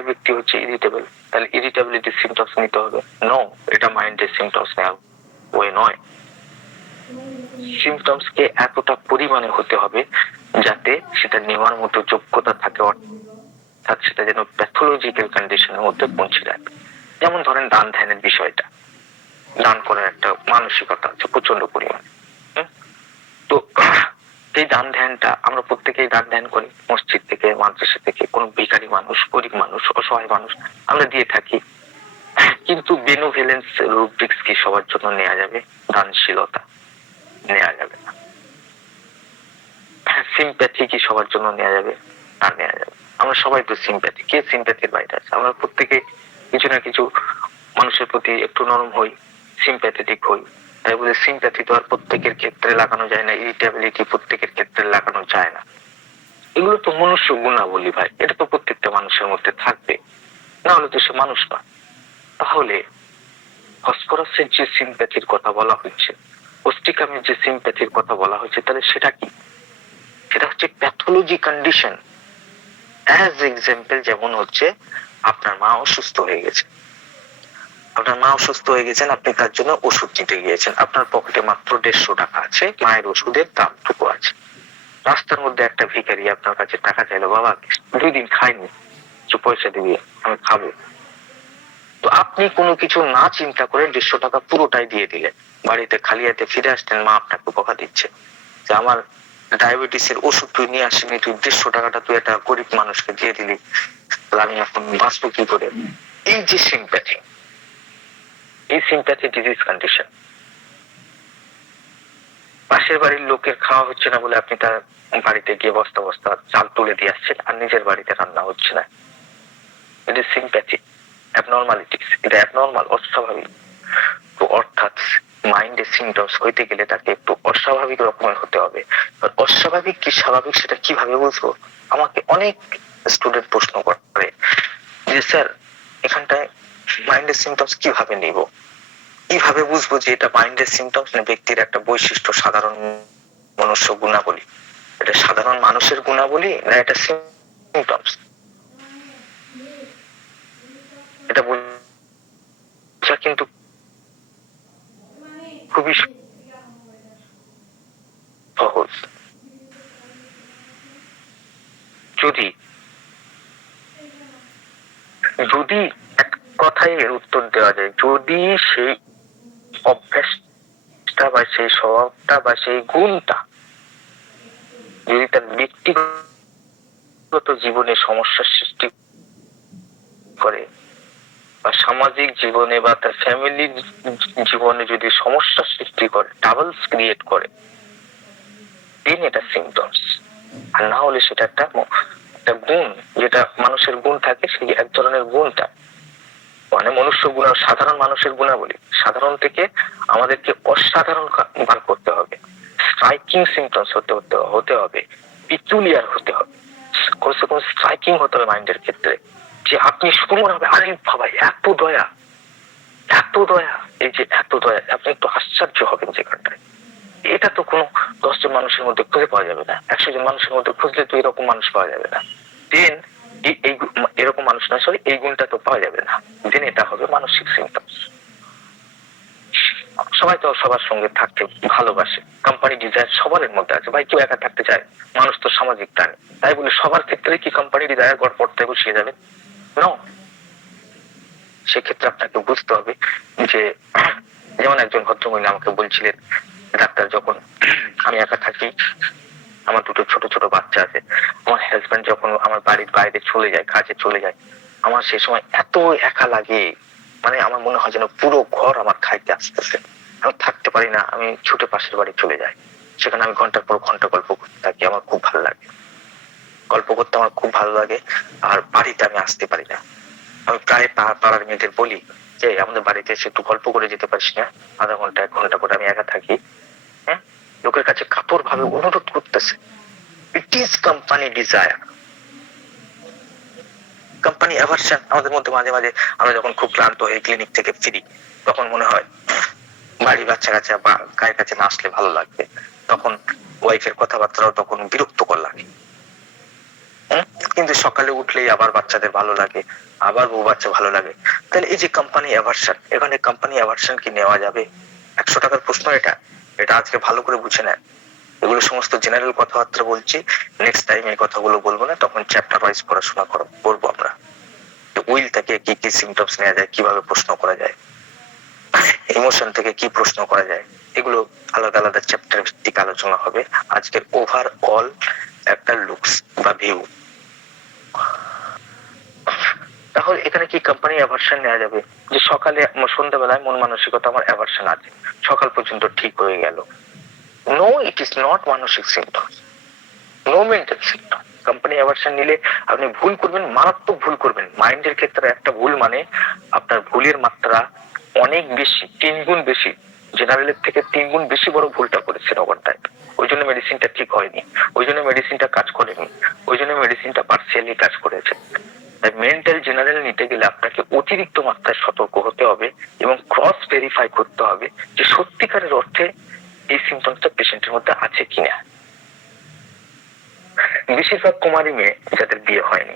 ব্যক্তি হচ্ছে ইরিটেবল। তাহলে ইরিটেবিলিটির সিমটমস নিতে হবে? নো, এটা মাইন্ডের সিমটমস নেওয়া ওই নয়। সিমটমস কে এতটা পরিমাণে হতে হবে যাতে সেটা নেওয়ার মতো যোগ্যতা থাকে, অর্থাৎ সেটা যেন প্যাথোলজিক্যাল কন্ডিশনের মধ্যে পৌঁছে যায়। যেমন ধরেন দান ধ্যানের বিষয়টা, দান করার একটা মানসিকতা আছে প্রচন্ড পরিমাণে। তো এই দান ধ্যানটা আমরা প্রত্যেকেই দান ধ্যান করি, মসজিদ থেকে, মাদ্রাসা থেকে, কোন ভিখারি মানুষ, গরিব মানুষ, অসহায় মানুষ আমরা দিয়ে থাকি। কিন্তু বেনোভেলেন্স রুব্রিক্স কি সবার জন্য নেওয়া যাবে? দানশীলতা নেওয়া যাবে না। সিম্প্যাথি কি সবার জন্য নেওয়া যাবে? তা নেওয়া যাবে। আমরা সবাই তো সিম্প্যাথি, কে সিম্প্যাথির বাইরে আছে? আমরা প্রত্যেকে কিছু না কিছু মানুষের প্রতি একটু নরম হই, সিম্প্যাথেটিক হই। তাই বলে সিম্প্যাথি তো আর প্রত্যেকের ক্ষেত্রে লাগানো যায় না, ইরিটেবিলিটি প্রত্যেকের ক্ষেত্রে লাগানো যায় না। এগুলো তো মনুষ্য গুণাবলী ভাই, এটা তো প্রত্যেকটা মানুষের মধ্যে থাকবে, না হলে তো সে মানুষ না। তাহলে ফসফরাসের যে সিম্প্যাথির কথা বলা হচ্ছে, অস্টিকামের যে সিম্প্যাথির কথা বলা হচ্ছে, তাহলে সেটা কি? সেটা হচ্ছে প্যাথোলজি কন্ডিশন। অ্যাজ এক্সাম্পল, যেমন হচ্ছে আপনার মা অসুস্থ হয়ে গেছে, আপনার মা অসুস্থ হয়ে গেছেন, আপনি তার জন্য ওষুধ নিতে গিয়েছেন, আপনার পকেটে মাত্র 150 টাকা আছে, মায়ের ওষুধের দামটুকু আছে। রাস্তার মধ্যে একটা ভিখারি আপনার কাছে টাকা চাইলো, বাবা 2 দিন খাইনি, কিছু পয়সা দিবি, আমি খাবো। তো আপনি কোনো কিছু না চিন্তা করে 150 টাকা পুরোটাই দিয়ে দিলেন। বাড়িতে খালি হাতে ফিরে আসলেন, মা আপনাকে বকা দিচ্ছে যে আমার ডায়াবেটিসের ওষুধ তুই নিয়ে আসিনি, তুই 150 টাকাটা তুই একটা গরিব মানুষকে দিয়ে দিলি, তাহলে আমি এখন বাঁচবো কি করে? এই যে সিম্প্যাথি, এই সিম্প্যাথি ডিজিজ কন্ডিশন। পাশের বাড়ির লোকের খাওয়া হচ্ছে না বলে আপনি তার বাড়িতে গিয়ে বস্তা বস্তা চাল তুলে দিয়ে আসছেন, আর নিজের বাড়িতে রান্না হচ্ছে না। ইট ইজ সিম্প্যাথি অ্যাবনর্মালিটিস, এটা অ্যাবনর্মাল, অস্বাভাবিক। তো অর্থাৎ মাইন্ডের সিমটমস হইতে গেলে তাকে একটু অস্বাভাবিক রকমের হতে হবে। অস্বাভাবিক কি স্বাভাবিক সেটা কিভাবে বুঝবো? আমাকে অনেক স্টুডেন্ট প্রশ্ন করে যে স্যার এখানটায় মাইন্ডের সিমটমস কিভাবে নিব, কিভাবে বুঝবো যে এটা মাইন্ডের সিমটমস না ব্যক্তির একটা বৈশিষ্ট্য, সাধারণ মনুষ্য গুণাবলী? এটা সাধারণ মানুষের গুণাবলী না এটা সিমটমস? এটা বোঝা কিন্তু খুবই সহজ। যদি যদি এক কথায় এর উত্তর দেওয়া যায়, যদি সেই অভ্যাসটা বা সেই স্বভাবটা বা সেই গুণটা যদি তার ব্যক্তিগত জীবনে সমস্যার সৃষ্টি করে বা সামাজিক জীবনে বা তার ফ্যামিলির জীবনে যদি সমস্যার সৃষ্টি করে, ট্রাবলস ক্রিয়েট করে, দেন এটা সিমটমস। আর না হলে সেটা একটা গুণ, যেটা মানুষের গুণ থাকে, সেই এক ধরনের গুণটা মানে মনুষ্য গুণ, সাধারণ মানুষের গুণাবলী। সাধারণ থেকে আমাদেরকে অসাধারণ বার করতে হবে, স্ট্রাইকিং সিমটমস হতে হবে, পিকুলিয়ার হতে হবে, কমসে কম স্ট্রাইকিং হতে হবে মাইন্ডের ক্ষেত্রে, যে আপনি শুনুন হবে, আরে বাবা এত দয়া, এত দয়া, এই যে এত দয়া, আপনি একটু আশ্চর্য হবেন যেখানটায়। এটা তো কোনো 10 জন মানুষের মধ্যে খুঁজে পাওয়া যাবে না, 100 জন মানুষের মধ্যে খুঁজলে তো এরকম মানুষ পাওয়া যাবে না। দেন এরকম মানুষ না, সরি, এই গুণটা তো পাওয়া যাবে না। দেন এটা হবে মানসিক সিমটমস। সবাই তো সবার সঙ্গে থাকতে ভালোবাসে, কোম্পানি ডিজায়ার সবার মধ্যে আছে ভাই, কেউ একা থাকতে চায়? মানুষ তো সামাজিক প্রাণী, তাই বলে সবার ক্ষেত্রে কি কোম্পানি ডিজায়ার গড়পড়তে বসিয়ে যাবে? নো। সেক্ষেত্রে আপনাকে বুঝতে হবে যে, যেমন একজন ভদ্রমহিলা আমাকে বলছিলেন, ডাক্তার যখন আমি একা থাকি, আমার 2টো ছোট ছোট বাচ্চা আছে, আমার হাজবেন্ড যখন আমার বাড়ির বাইরে চলে যায়, কাজে চলে যায়, আমার সেই সময় এত একা লাগে, মানে আমার মনে হয় যেন পুরো ঘর আমার খাইতে আসতেছে, আমি থাকতে পারি না, আমি ছুটে পাশের বাড়ি চলে যাই, সেখানে আমি ঘন্টার পর ঘন্টা গল্প করতে থাকি, আমার খুব ভালো লাগে, গল্প করতে আমার খুব ভালো লাগে। আর বাড়িতে আমি আসতে পারি না, আমি প্রায় পাড়ার মেয়েদের বলি যে আমাদের বাড়িতে এসে একটু গল্প করে যেতে পারিস না, আধা ঘন্টা 1 ঘন্টা করে, আমি একা থাকি। হ্যাঁ, লোকের কাছে কাতর ভাবে অনুরোধ করতেছে। It is company desire, company aversion. আমাদের মধ্যে মাঝে মাঝে আমরা যখন খুব ক্লান্ত হয়ে ক্লিনিক থেকে ফিরি, তখন মনে হয় বাড়ি বাচ্চা কাছে বা গায়ের কাছে না আসলে ভালো লাগবে, তখন ওয়াইফের কথাবার্তাও তখন বিরক্তকর লাগে। কিন্তু সকালে উঠলেই আবার বাচ্চাদের ভালো লাগে, আবার বউ বাচ্চা ভালো লাগে। তাহলে এই যে কোম্পানি অ্যাভারশন, এখানে কোম্পানি অ্যাভারশন কি নেওয়া যাবে? 100 টাকার প্রশ্ন এটা, এটা আজকে ভালো করে বুঝে নেন। এগুলো সমস্ত জেনারেল কথাবার্তা বলছি, নেক্সট টাইম এই কথাগুলো বলবো না, তখন চ্যাপ্টার ওয়াইজ পড়াশোনা করবো আমরা। উইল থেকে কি কি সিমটমস নেওয়া যায়, কিভাবে প্রশ্ন করা যায়, ইমোশন থেকে কি প্রশ্ন করা যায়, এগুলো আলাদা আলাদা চ্যাপ্টার ভিত্তিক আলোচনা হবে। আজকের ওভারঅল একটা লুকস বা ভিউ। তাহলে এখানে কি কোম্পানি অ্যাভারশন নেওয়া যাবে, যে সকালে সন্ধ্যাবেলায় মন মানসিকতা আমার অ্যাভারশন আছে, সকাল পর্যন্ত ঠিক হয়ে গেল? নো, ইট ইজ নট মানসিক symptom, no mental symptom. Company aversion নিলে আপনি ভুল করবেন, মারাত্মক ভুল করবেন। মাইন্ডের ক্ষেত্রে একটা ভুল মানে আপনার ভুলের মাত্রা অনেক বেশি, 3 গুণ বেশি, জেনারেলের থেকে 3 গুণ বেশি বড় ভুলটা করেছেন ওভারটাইম। ওই জন্য মেডিসিনটা ঠিক হয়নি, ওই জন্য মেডিসিনটা কাজ করেনি, ওই জন্য মেডিসিনটা পার্সিয়ালি কাজ করেছে। তাই মেন্টাল জেনারেল নিতে গেলে আপনাকে অতিরিক্ত মাত্রায় সতর্ক হতে হবে এবং ক্রস ভেরিফাই করতে হবে যে সত্যিকারের অর্থে এই সিমটমসটা পেশেন্টের মধ্যে আছে কিনা। বেশিরভাগ কুমারী মেয়ে যাদের বিয়ে হয়নি,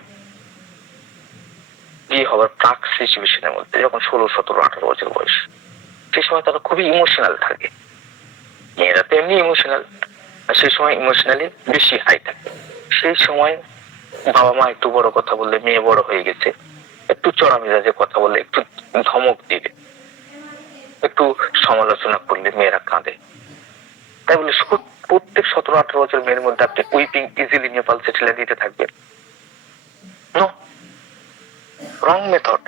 বিয়ে হওয়ার প্রাক সিচুয়েশনের মধ্যে, যখন 16, 17, 18 বছর বয়স, সেই সময় তারা খুবই ইমোশনাল থাকে। মেয়েরা তো এমনি ইমোশনাল, আর সেই সময় ইমোশনালি বেশি হাই থাকে। সেই সময় বাবা মা একটু বড় কথা বললে, মেয়ে বড় হয়ে গেছে, একটু চড়া মেজাজে কথা বললে, একটু ধমক দিলে, একটু সমালোচনা করলে মেয়েরা কাঁদে। তাই বলে প্রত্যেক 17, 18 বছর মেয়ের মধ্যে আপনি উইপিং ইজিলি নিয়ে পালসে ঠেলে দিতে থাকবেন? নো, রং মেথড,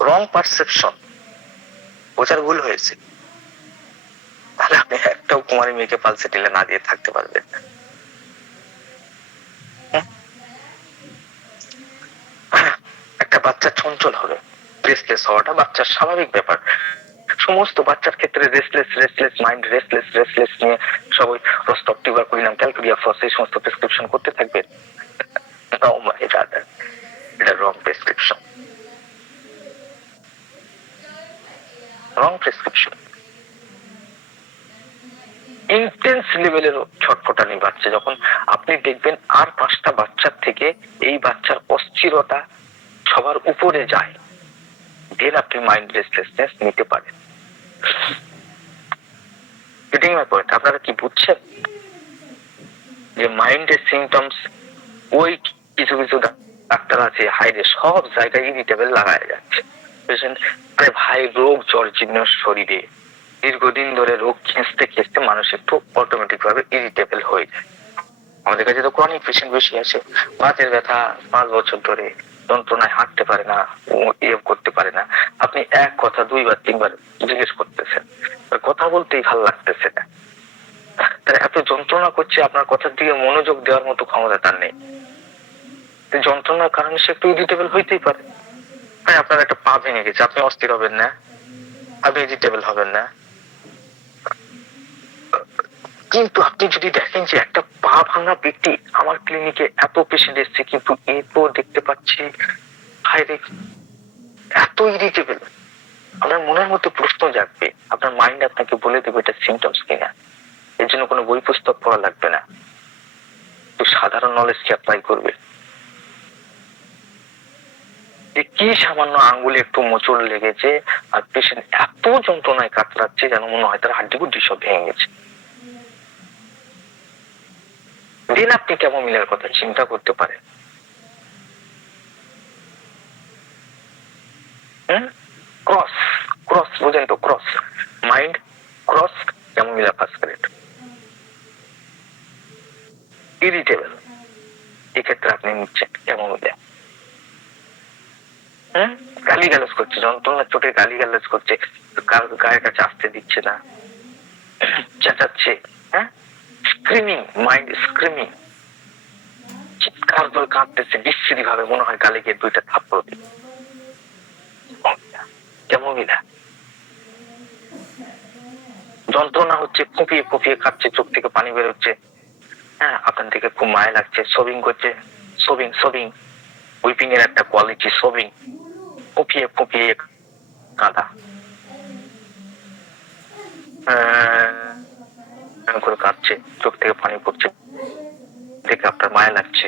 রং পারসেপশন, বোঝার ভুল হয়েছে। তাহলে আপনি একটাও কুমারী মেয়েকে পালসে ঠেলে না দিয়ে থাকতে পারবেন না। একটা বাচ্চা চঞ্চল হবে, রেস্টলেস হওয়াটা বাচ্চার স্বাভাবিক ব্যাপার। সমস্ত বাচ্চার ক্ষেত্রে রেস্টলেস মাইন্ড, রেস্টলেস নিয়ে সবাই রস্টপ, টিউবারকুলিনাম, ক্যালকুলিয়া ফস এই সমস্ত প্রেসক্রিপশন করতে থাকবেন। এটা রং প্রেসক্রিপশন, রং প্রেসক্রিপশন। ইন্টেন্স লেভেলের ছটফটানি বাচ্চা যখন আপনি দেখবেন আর 5টা বাচ্চার থেকে এই বাচ্চার অস্থিরতা সবার উপরে যায়, দেন আপনি মাইন্ড রেস্টলেসনেস নিতে পারেন। আপনারা কি বুঝছেন যে মাইন্ডের সিমটমস? ওই কিছু কিছু ডাক্তার আছে হাইরে সব জায়গায় ইরিটেবল লাগায় যাচ্ছে পেশেন্ট। আরে ভাই, রোগ জর্জীর্ণ শরীরে দীর্ঘদিন ধরে রোগ খেঁচতে খেঁচতে মানুষ একটু অটোমেটিক ভাবে ইরিটেবল হয়ে যায়। আমাদের কাছে তো ক্রনিক পেশেন্ট বেশি আছে, বাতের ব্যথা 5 বছর ধরে, যন্ত্রণায় হাঁটতে পারে না, ইয়ে করতে পারে না। আপনি এক কথা 2বার 3বার জিজ্ঞেস করতেছেন, কথা বলতেই ভালো লাগতেছে না। তার এত যন্ত্রণা করছে, আপনার কথার দিকে মনোযোগ দেওয়ার মতো ক্ষমতা তার নেই। যন্ত্রণার কারণে সে একটু ইরিটেবল হইতেই পারে। হ্যাঁ, আপনার একটা পা ভেঙে গেছে, আপনি অস্থির হবেন না? আপনি ইরিটেবল হবেন না? কিন্তু আপনি যদি দেখেন যে একটা পা ভাঙা ব্যক্তি, আমার ক্লিনিকে এত পেশেন্ট এসছে কিন্তু এরপর দেখতে পাচ্ছি হায়রে এত ইরিটেবল, আপনার মনের মধ্যে প্রশ্ন জাগবে, আপনার মাইন্ড আপনাকে বলে দেবে এটা সিমটমস কিনা। এর জন্য কোনো বই পুস্তক পড়া লাগবে না, তো সাধারণ নলেজকে অ্যাপ্লাই করবে। কি সামান্য আঙ্গুলে একটু মোচড় লেগেছে আর পেশেন্ট এত যন্ত্রণায় কাতরাচ্ছে যেন মনে হয় তার হাড্ডি গুড্ডি সব ভেঙে গেছে। দিন আপনি কেমন মিলের কথা চিন্তা করতে পারেন। ক্রস ক্রস বোঝেন তো? ক্রস মাইন্ড, ক্রস কেমন মিলা ফার্স্ট গ্রেড, ইরিটেবল, এক্ষেত্রে আপনি নিচ্ছেন কেমন মিলে। গালি গালাজ করছে, যন্ত্রণার চোটে গালি গালাজ করছে, কার গায়ের কাছে আসতে দিচ্ছে না, চেঁচাচ্ছে, স্ক্রিমিং, মাইন্ড স্ক্রিমিং, চিৎকার করে কাঁদতেছে বিশ্রী ভাবে, মনে হয় গালে গিয়ে 2টা থাপ্পড় দিবে। কেমন মিলা? যন্ত্রণা হচ্ছে, ফুঁপিয়ে ফুঁপিয়ে কাঁদছে, চোখ থেকে পানি বেরোচ্ছে, আপনার থেকে খুব মায়া লাগছে, সোবিং করছে, সোবিং সোবিং, উইপিং এর একটা কোয়ালিটি সোবিং, ফুঁপিয়ে ফুঁপিয়ে কাঁদা করে কাঁদছে, চোখ থেকে পানি পড়ছে, দেখে আপনার মায়া লাগছে।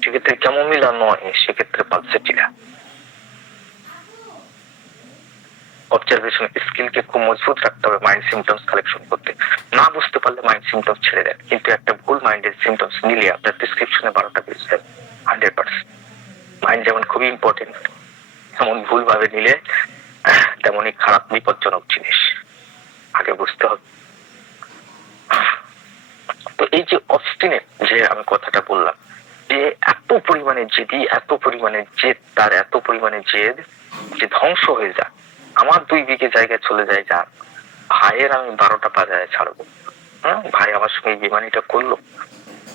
সেক্ষেত্রে কেমন মিলা নয়, সেক্ষেত্রে পালসেটিলা। অবজারভেশন স্কিলকে খুব মজবুত রাখতে হবে মাইন্ড সিমটমস কালেকশন করতে। না বুঝতে পারলে মাইন্ড সিমটমস ছেড়ে দেন, কিন্তু একটা ভুল মাইন্ডের সিমটমস নিলে আপনার প্রেসক্রিপশনে 12টা পেজ যাবে 100%। মাইন্ড যেমন খুবই ইম্পর্টেন্ট, এমন ভুল ভাবে নিলে তেমনই খারাপ, বিপজ্জনক জিনিস, আগে বুঝতে হবে। তো এই যে অবস্টিনেট যে আমি কথাটা বললাম, যে এত পরিমাণে জেদি, এত পরিমাণে জেদ, তার এত পরিমাণে জেদ যে ধ্বংস হয়ে যায়। আমার 2 বিঘে জায়গায় চলে যায়, যা ভাইয়ের আমি 12টা বাজারে ছাড়বো, হ্যাঁ, ভাই আমার সঙ্গে এই বেমানিটা করলো,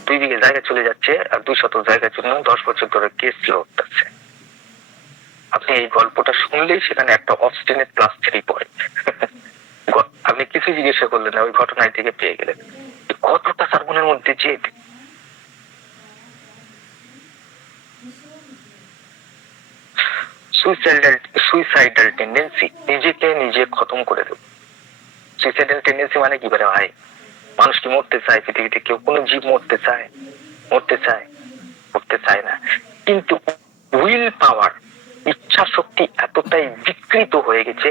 2 বিঘে জায়গা চলে যাচ্ছে আর 2 শতক জায়গার জন্য 10 বছর ধরে কেস লড়তেছে। আপনি এই গল্পটা শুনলেই সেখানে একটা অবস্টিনেট +3 পড়ে। আপনি কিছু জিজ্ঞাসা করলেন না, ওই ঘটনায় থেকে পেয়ে গেলেন কতটা তার মনের মধ্যে জেদ। সুইসাইডাল টেন্ডেন্সি, নিজেকে নিজে খতম করে দেব। সুইসাইডাল টেন্ডেন্সি মানে কি বলে ভাই, মানুষ কি মরতে চায় পৃথিবীতে? কেউ কোনো জীব মরতে চায়? মরতে চায়? করতে চায় না। কিন্তু উইল পাওয়ার, ইচ্ছা শক্তি এতটাই বিকৃত হয়ে গেছে,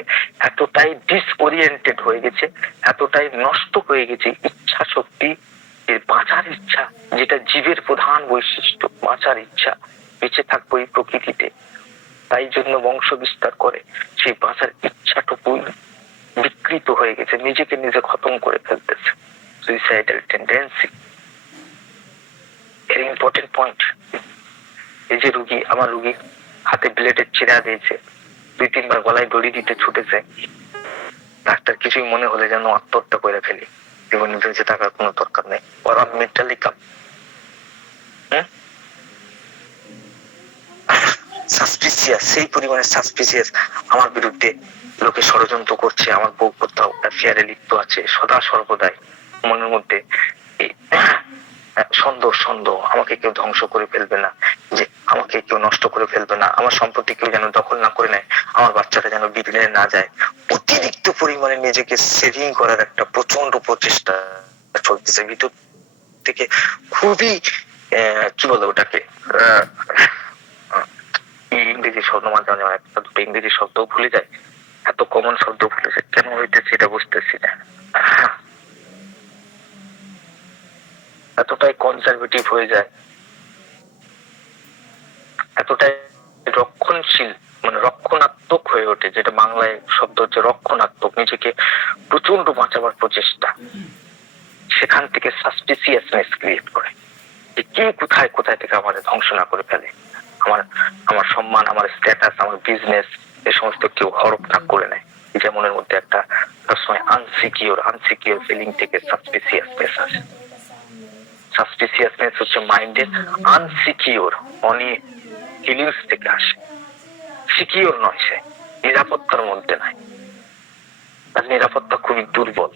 এতটাই ডিসওরিয়েন্টেড হয়ে গেছে, এতটাই নষ্ট হয়ে গেছে ইচ্ছা শক্তি, এর বাঁচার ইচ্ছা, যেটা জীবের প্রধান বৈশিষ্ট্য, বাঁচার ইচ্ছা, বেঁচে থাকবো এই প্রকৃতিতে, তাই জন্য বংশ বিস্তার করে, সেই বাঁচার ইচ্ছাটুকুই বিকৃত হয়ে গেছে, নিজেকে নিজে খতম করে ফেলতেছে। Suicidal tendency, very important point. এই যে রুগী, আমার রুগী হাতে ব্লেডের চিরা দিয়েছে, 2-3 বার গলায় দড়ি দিতে ছুটেছে, ডাক্তার কিছুই মনে হলে যেন আত্মহত্যা করে ফেলি, জীবনে বেঁচে থাকার কোনো দরকার নেই, ওরা মেন্টালি কাম। সাসপিসিয়াস, সেই পরিমাণে সাসপিসিয়াস, আমার বিরুদ্ধে লোকে ষড়যন্ত্র করছে, আমার বউ কোথাও অ্যাফেয়ারে লিপ্ত আছে, সদা সর্বদাই মনের মধ্যে সন্দেহ, আমাকে কেউ ধ্বংস করে ফেলবে না, যে আমাকে কেউ নষ্ট করে ফেলবে না, আমার সম্পত্তি কেউ যেন দখল না করে নেয়, আমার বাচ্চাটা যেন বিগড়ে না যায়, অতিরিক্ত পরিমাণে নিজেকে সেভিং করার একটা প্রচন্ড প্রচেষ্টা চলতেছে ভিতর থেকে। খুবই কি বলে ওটাকে, ইংরেজি শব্দ মাঝে মাঝে একটা দুটো ইংরেজি শব্দ ভুলে যায়, এত কমন শব্দ ভুলে যায়, কেন হইতেছে এটা বুঝতেছি না। এতটাই কনজারভেটিভ হয়ে যায়, এতটাই রক্ষণশীল, মানে রক্ষণাত্মক হয়ে ওঠে, যেটা বাংলায় শব্দ হচ্ছে রক্ষণাত্মক, নিজেকে প্রচন্ড বাঁচাবার প্রচেষ্টা, সেখান থেকে সাসপিসিয়াসনেস ক্রিয়েট করে, যে কে কোথায় কোথায় থেকে আমাদের ধ্বংস না করে ফেলে, আমার সম্মান, আমার স্ট্যাটাস, আমার বিজনেস, এই সমস্ত কেউ হরপ না করে নেয়। যেমনের মধ্যে একটা সবসময় আনসিকিউর ফিলিং থেকে সাসপিসিয়াসনেস আসে। সাসপিসিয়াসনেস হচ্ছে মাইন্ডের আনসিকিউর ফিলিংস থেকে আসে, সিকিউর নয়, সে নিরাপত্তার মধ্যে নাই, তার নিরাপত্তা খুবই দুর্বল,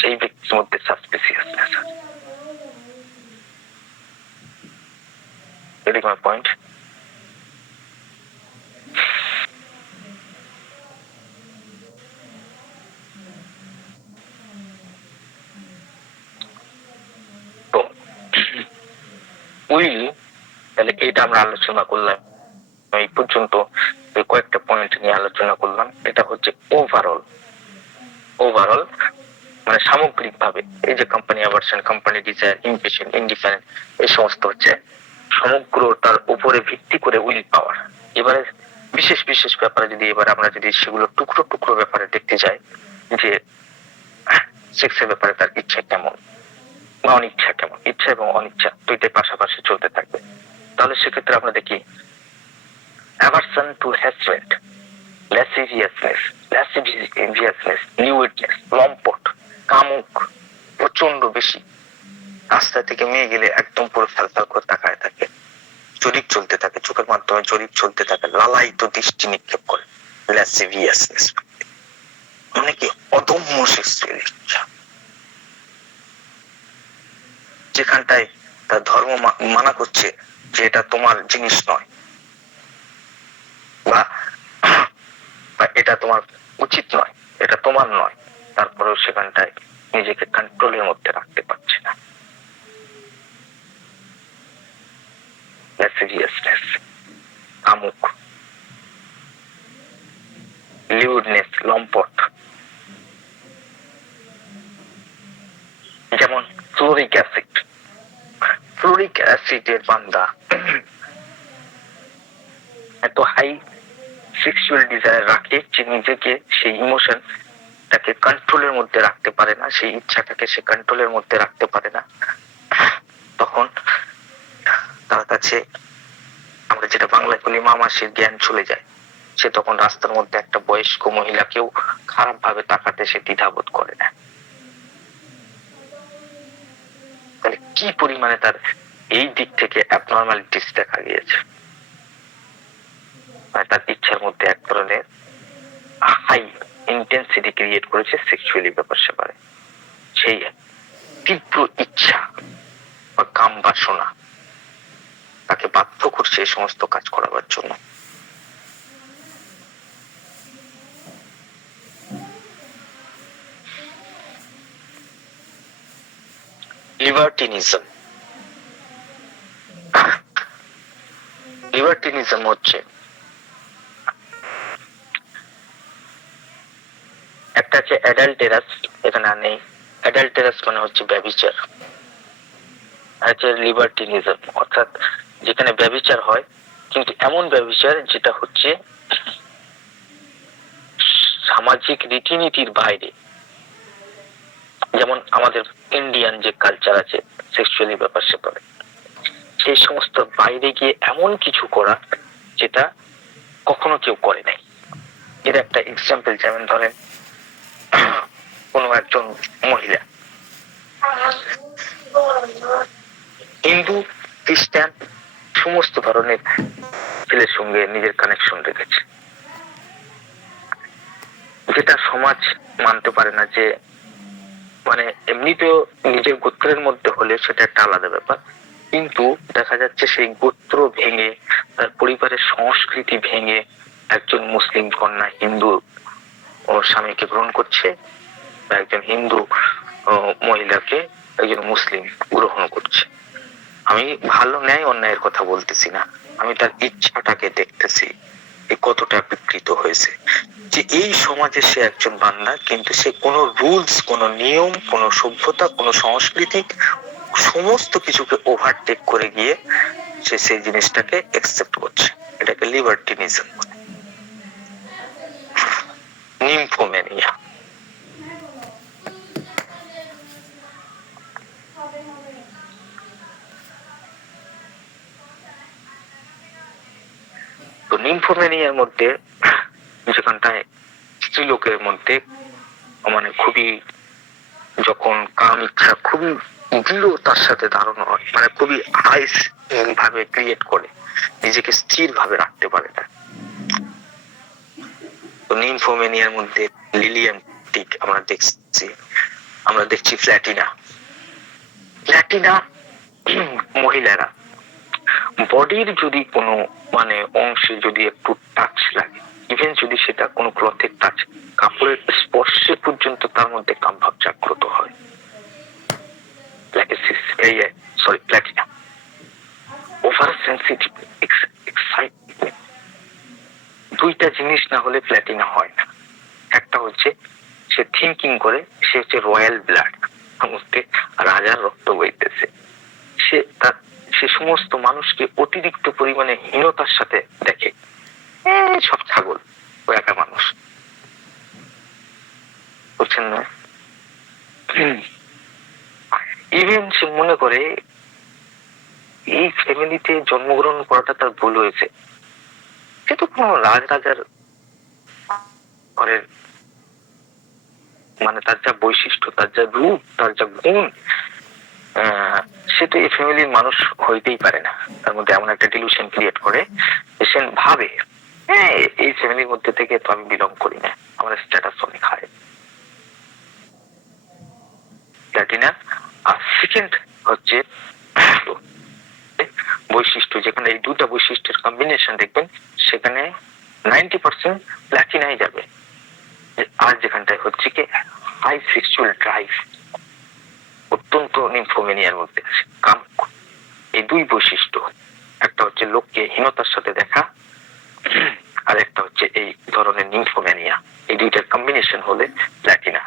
সেই ব্যক্তির মধ্যে সাসপিসিয়াসনেস আছে। Getting my point? তো উইল, তাহলে এটা আমরা আলোচনা করলাম, এই পর্যন্ত কয়েকটা পয়েন্ট নিয়ে আলোচনা করলাম। এটা হচ্ছে ওভারঅল মানে সামগ্রিক ভাবে, এই যে company aversion, company desire, impatient, indifferent, এই সমস্ত হচ্ছে সমগ্রতার উপরে ভিত্তি করে উইল পাওয়ার। এবারে বিশেষ বিশেষ ব্যাপারে যদি এবার আমরা যদি সেগুলো টুকরো টুকরো ব্যাপারে দেখতে যাই, যে সেক্সের ব্যাপারে তার ইচ্ছা কেমন বা অনিচ্ছা কেমন, ইচ্ছা এবং অনিচ্ছা দুইটাই পাশাপাশি চলতে থাকবে, তাহলে সেক্ষেত্রে আমরা দেখি aversion to harassment, lasciviousness, lewdness, লম্পট, কামুক প্রচন্ড বেশি, রাস্তা থেকে মেয়ে গেলে একদম পুরো ফ্যালফ্যাল করে তাকায় থাকে, জরিপ চলতে থাকে, চোখের মাধ্যমে জরিপ চলতে থাকে, লালায়িত দৃষ্টি নিক্ষেপ করে, lasciviousness, মানে কি অদম্য সেক্সুয়াল ইচ্ছা, যেখানটায় তার ধর্ম মানা করছে যে এটা তোমার জিনিস নয়, বা এটা তোমার উচিত নয়, এটা তোমার নয়, তারপরেও সেখানটায় নিজেকে কন্ট্রোলের মধ্যে রাখতে পারছে না। lasciviousness, কামুক, লিউডনেস, লম্পট, যেমন ফ্লোরিক অ্যাসিডের বান্দা এত হাই সেক্সুয়াল ডিজায়ার রাখে যে নিজেকে সেই ইমোশনটাকে কন্ট্রোলের মধ্যে রাখতে পারে না, সেই ইচ্ছাটাকে সে কন্ট্রোলের মধ্যে রাখতে পারে না, তখন তার কাছে আমরা যেটা বাংলায় বলি মামাসির জ্ঞান চলে যায়, সে তখন রাস্তার মধ্যে একটা বয়স্ক মহিলাকেও খারাপ ভাবে তাকাতে সে দ্বিধাবোধ করে না। তাহলে কি পরিমাণে তার এই দিক থেকে অ্যাবনর্মালিটিস দেখা গিয়েছে। তার ইচ্ছার মধ্যে এক ধরনের হাই ইন্টেন্সিটি ক্রিয়েট করেছে সেক্সুয়ালি ব্যাপার স্যাপারে। সেই তীব্র ইচ্ছা বা কাম বাসনা তাকে বাধ্য করছে এই সমস্ত কাজ করাবার জন্য। লিবার্টিনিজম, লিবার্টিনিজম হচ্ছে একটা আছে অ্যাডাল্টেরাস, এখানে নেই। অ্যাডাল্টেরাস মানে হচ্ছে ব্যভিচার, আছে লিবার্টিনিজম অর্থাৎ যেখানে ব্যভিচার হয় কিন্তু এমন ব্যভিচার যেটা হচ্ছে সামাজিক রীতিনীতির বাইরে। যেমন আমাদের ইন্ডিয়ান যে কালচার আছে সেক্সুয়ালি ব্যাপার স্যাপারে, সেই সমস্ত বাইরে গিয়ে এমন কিছু করা যেটা কখনো কেউ করে নাই। এর একটা এক্সাম্পল, যেমন ধরেন কোনো একজন মহিলা হিন্দু খ্রিস্টান সমস্ত ধরনের ছেলের সঙ্গে নিজের কানেকশন রেখেছে, যেটা সমাজ মানতে পারে না। যে মানে এমনিতেও নিজের গোত্রের মধ্যে হলে সেটা একটা আলাদা ব্যাপার, কিন্তু দেখা যাচ্ছে সেই গোত্র ভেঙে তার পরিবারের সংস্কৃতি ভেঙে একজন মুসলিম কন্যা হিন্দু ও স্বামীকে গ্রহণ করছে, বা একজন হিন্দু মহিলাকে একজন মুসলিম গ্রহণ করছে। আমি ভালো ন্যায় অন্যায়ের কথা বলতেছি না, আমি তার ইচ্ছাটাকে দেখতেছি কতটা বিকৃত হয়েছে। যে এই সমাজে সে একজন বান্দা, কিন্তু সে কোনো রুলস, কোনো নিয়ম, কোনো সভ্যতা, কোনো সংস্কৃতি সমস্ত কিছুকে ওভারটেক করে গিয়ে সে সেই জিনিসটাকে একসেপ্ট করছে। এটাকে লিবার্টিনিজম বলে। নিম্ফোম্যানিয়া, তো নিম্ফোম্যানিয়ার মধ্যে যেখানটায় স্ত্রীলোকের মধ্যে মানে খুবই যখন কাম ইচ্ছা খুবই দৃঢ়তার সাথে ধারণ হয়, মানে খুবই হাই ভাবে ক্রিয়েট করে, নিজেকে স্থির ভাবে রাখতে পারে না। তো নিম্ফোম্যানিয়ার মধ্যে লিলিয়ান্টিক আমরা দেখছি প্ল্যাটিনা। প্ল্যাটিনা মহিলারা বডির যদি কোনো মানে অংশে যদি একটু টাচ লাগে, ইভেন যদি সেটা কোনো ক্লথের টাচ, কাপড়ের স্পর্শে পর্যন্ত তার মধ্যে কামভাব জাগ্রত হয়। প্ল্যাটিনা ওভার সেন্সিটিভ, এক্সাইটমেন্ট, দুইটা জিনিস না হলে প্ল্যাটিনা হয় না। একটা হচ্ছে সে থিঙ্কিং করে, সে হচ্ছে রয়্যাল ব্লাড, মধ্যে রাজার রক্ত বইতেছে। সে সমস্ত মানুষকে অতিরিক্ত পরিমাণে হীনতার সাথে দেখে, সব ছাগল, ও একা মানুষ, বুঝছেন না? ইভেন সে মনে করে এই ফ্যামিলিতে জন্মগ্রহণ করাটা তার ভুল হয়েছে। সে তো কোনো রাজার ঘরের, মানে তার যা বৈশিষ্ট্য, তার যা রূপ, তার যা গুণ, সে তো এই ফ্যামিলির মানুষ হইতেই পারে না। তার মধ্যে এমন একটা ডিলুশন ক্রিয়েট করে সে ভাবে, হ্যাঁ এই ফ্যামিলির মধ্যে থেকে তো আমি বিলং করি না, আমার স্ট্যাটাস অনেক হাই। প্ল্যাটিনা। আর সেকেন্ড হচ্ছে বৈশিষ্ট্য, যেখানে এই দুটা বৈশিষ্ট্যের কম্বিনেশন দেখবেন সেখানে 90% প্ল্যাটিনাই যাবে। আর যেখানটায় হচ্ছে কি হাই সেক্সুয়াল ড্রাইভ অত্যন্ত নিম্ফোম্যানিয়ার মধ্যে আছে, কাম। এই দুই বৈশিষ্ট্য, একটা হচ্ছে লোককে হীনতার সাথে দেখা, আর একটা হচ্ছে এই ধরনের নিম্ফোম্যানিয়া, এই দুইটার কম্বিনেশন হলে প্ল্যাটিনা।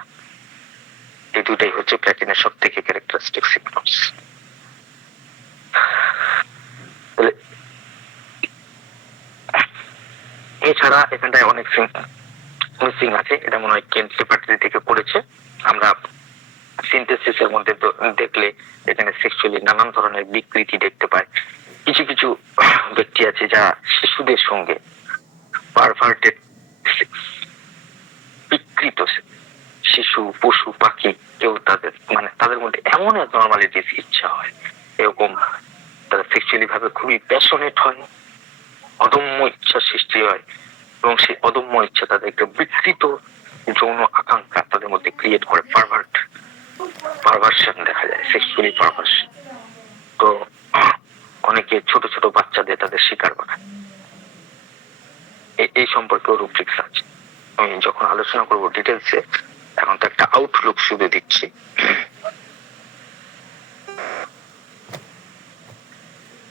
এই দুটাই হচ্ছে প্ল্যাটিনার সব থেকে ক্যারেক্টারিস্টিক সিম্পটমস। এছাড়া এখানটায় অনেক মিসিং আছে, এটা মনে হয় কেন্ট লেপার্ট্রি থেকে করেছে। আমরা সিনথেসিসের মধ্যে দেখলে এখানে সেক্সুয়ালি নানান ধরনের বিকৃতি দেখতে পাই। কিছু কিছু ব্যক্তি আছে যা শিশুদের সঙ্গে পারভার্টেড, বিকৃত শিশু, পশু, পাখি কেউ তাদের মধ্যে এমন নর্মালিটিস ইচ্ছা হয়, এরকম তারা সেক্সুয়ালি ভাবে খুবই প্যাশনেট হয়, অদম্য ইচ্ছা সৃষ্টি হয়, এবং সেই অদম্য ইচ্ছা তাদের একটা বিকৃত যৌন আকাঙ্ক্ষা তাদের মধ্যে ক্রিয়েট করে, পারভার্সন দেখা যায়, সেক্সুয়ালি পারভার্সন। তো অনেকে ছোট ছোট বাচ্চাদের তাদের শিকার বানায়। এই সম্পর্কে রুব্রিক্স আছে, আমি যখন আলোচনা করবো ডিটেলসে, এখন তো একটা আউটলুক শুধু দিচ্ছি।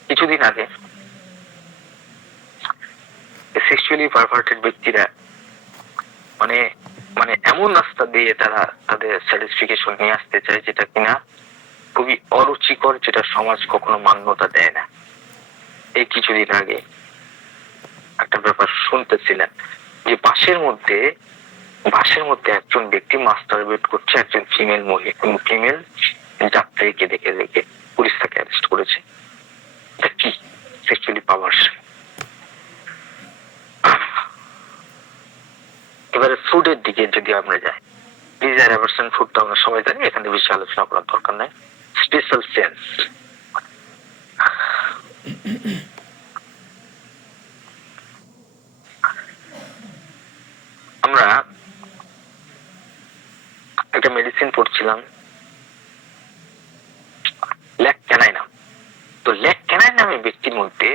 কিছুদিন আগে সেক্সুয়ালি পারভার্টেড ব্যক্তিরা মানে মানে এমন রাস্তা দিয়ে তারা তাদের স্যাটিসফিকেশন নিয়ে আসতে চায় যেটা কিনা খুবই অরুচিকর, যেটা সমাজ কখনো মান্যতা দেয় না। এই কিছুদিন আগে একটা ব্যাপার শুনতেছিলেন যে বাসের মধ্যে একজন ব্যক্তি মাস্টারবেট করছে একজন ফিমেল যাত্রীকে দেখে দেখে পুলিশ তাকে অ্যারেস্ট করেছে। এটা কি? Sexually perversion. এবারে ফুডের দিকে যদি আমরা যাই, ডিজায়ার অ্যাভারশন ফুড তো আমরা সবাই জানি, এখানে বেশি আলোচনা করার দরকার নাই। স্পেশাল সেন্স, আমরা একটা মেডিসিন পড়ছিলাম ল্যাক ক্যানাইনাম। তো ল্যাক ক্যানাইন নামে ব্যক্তির মধ্যে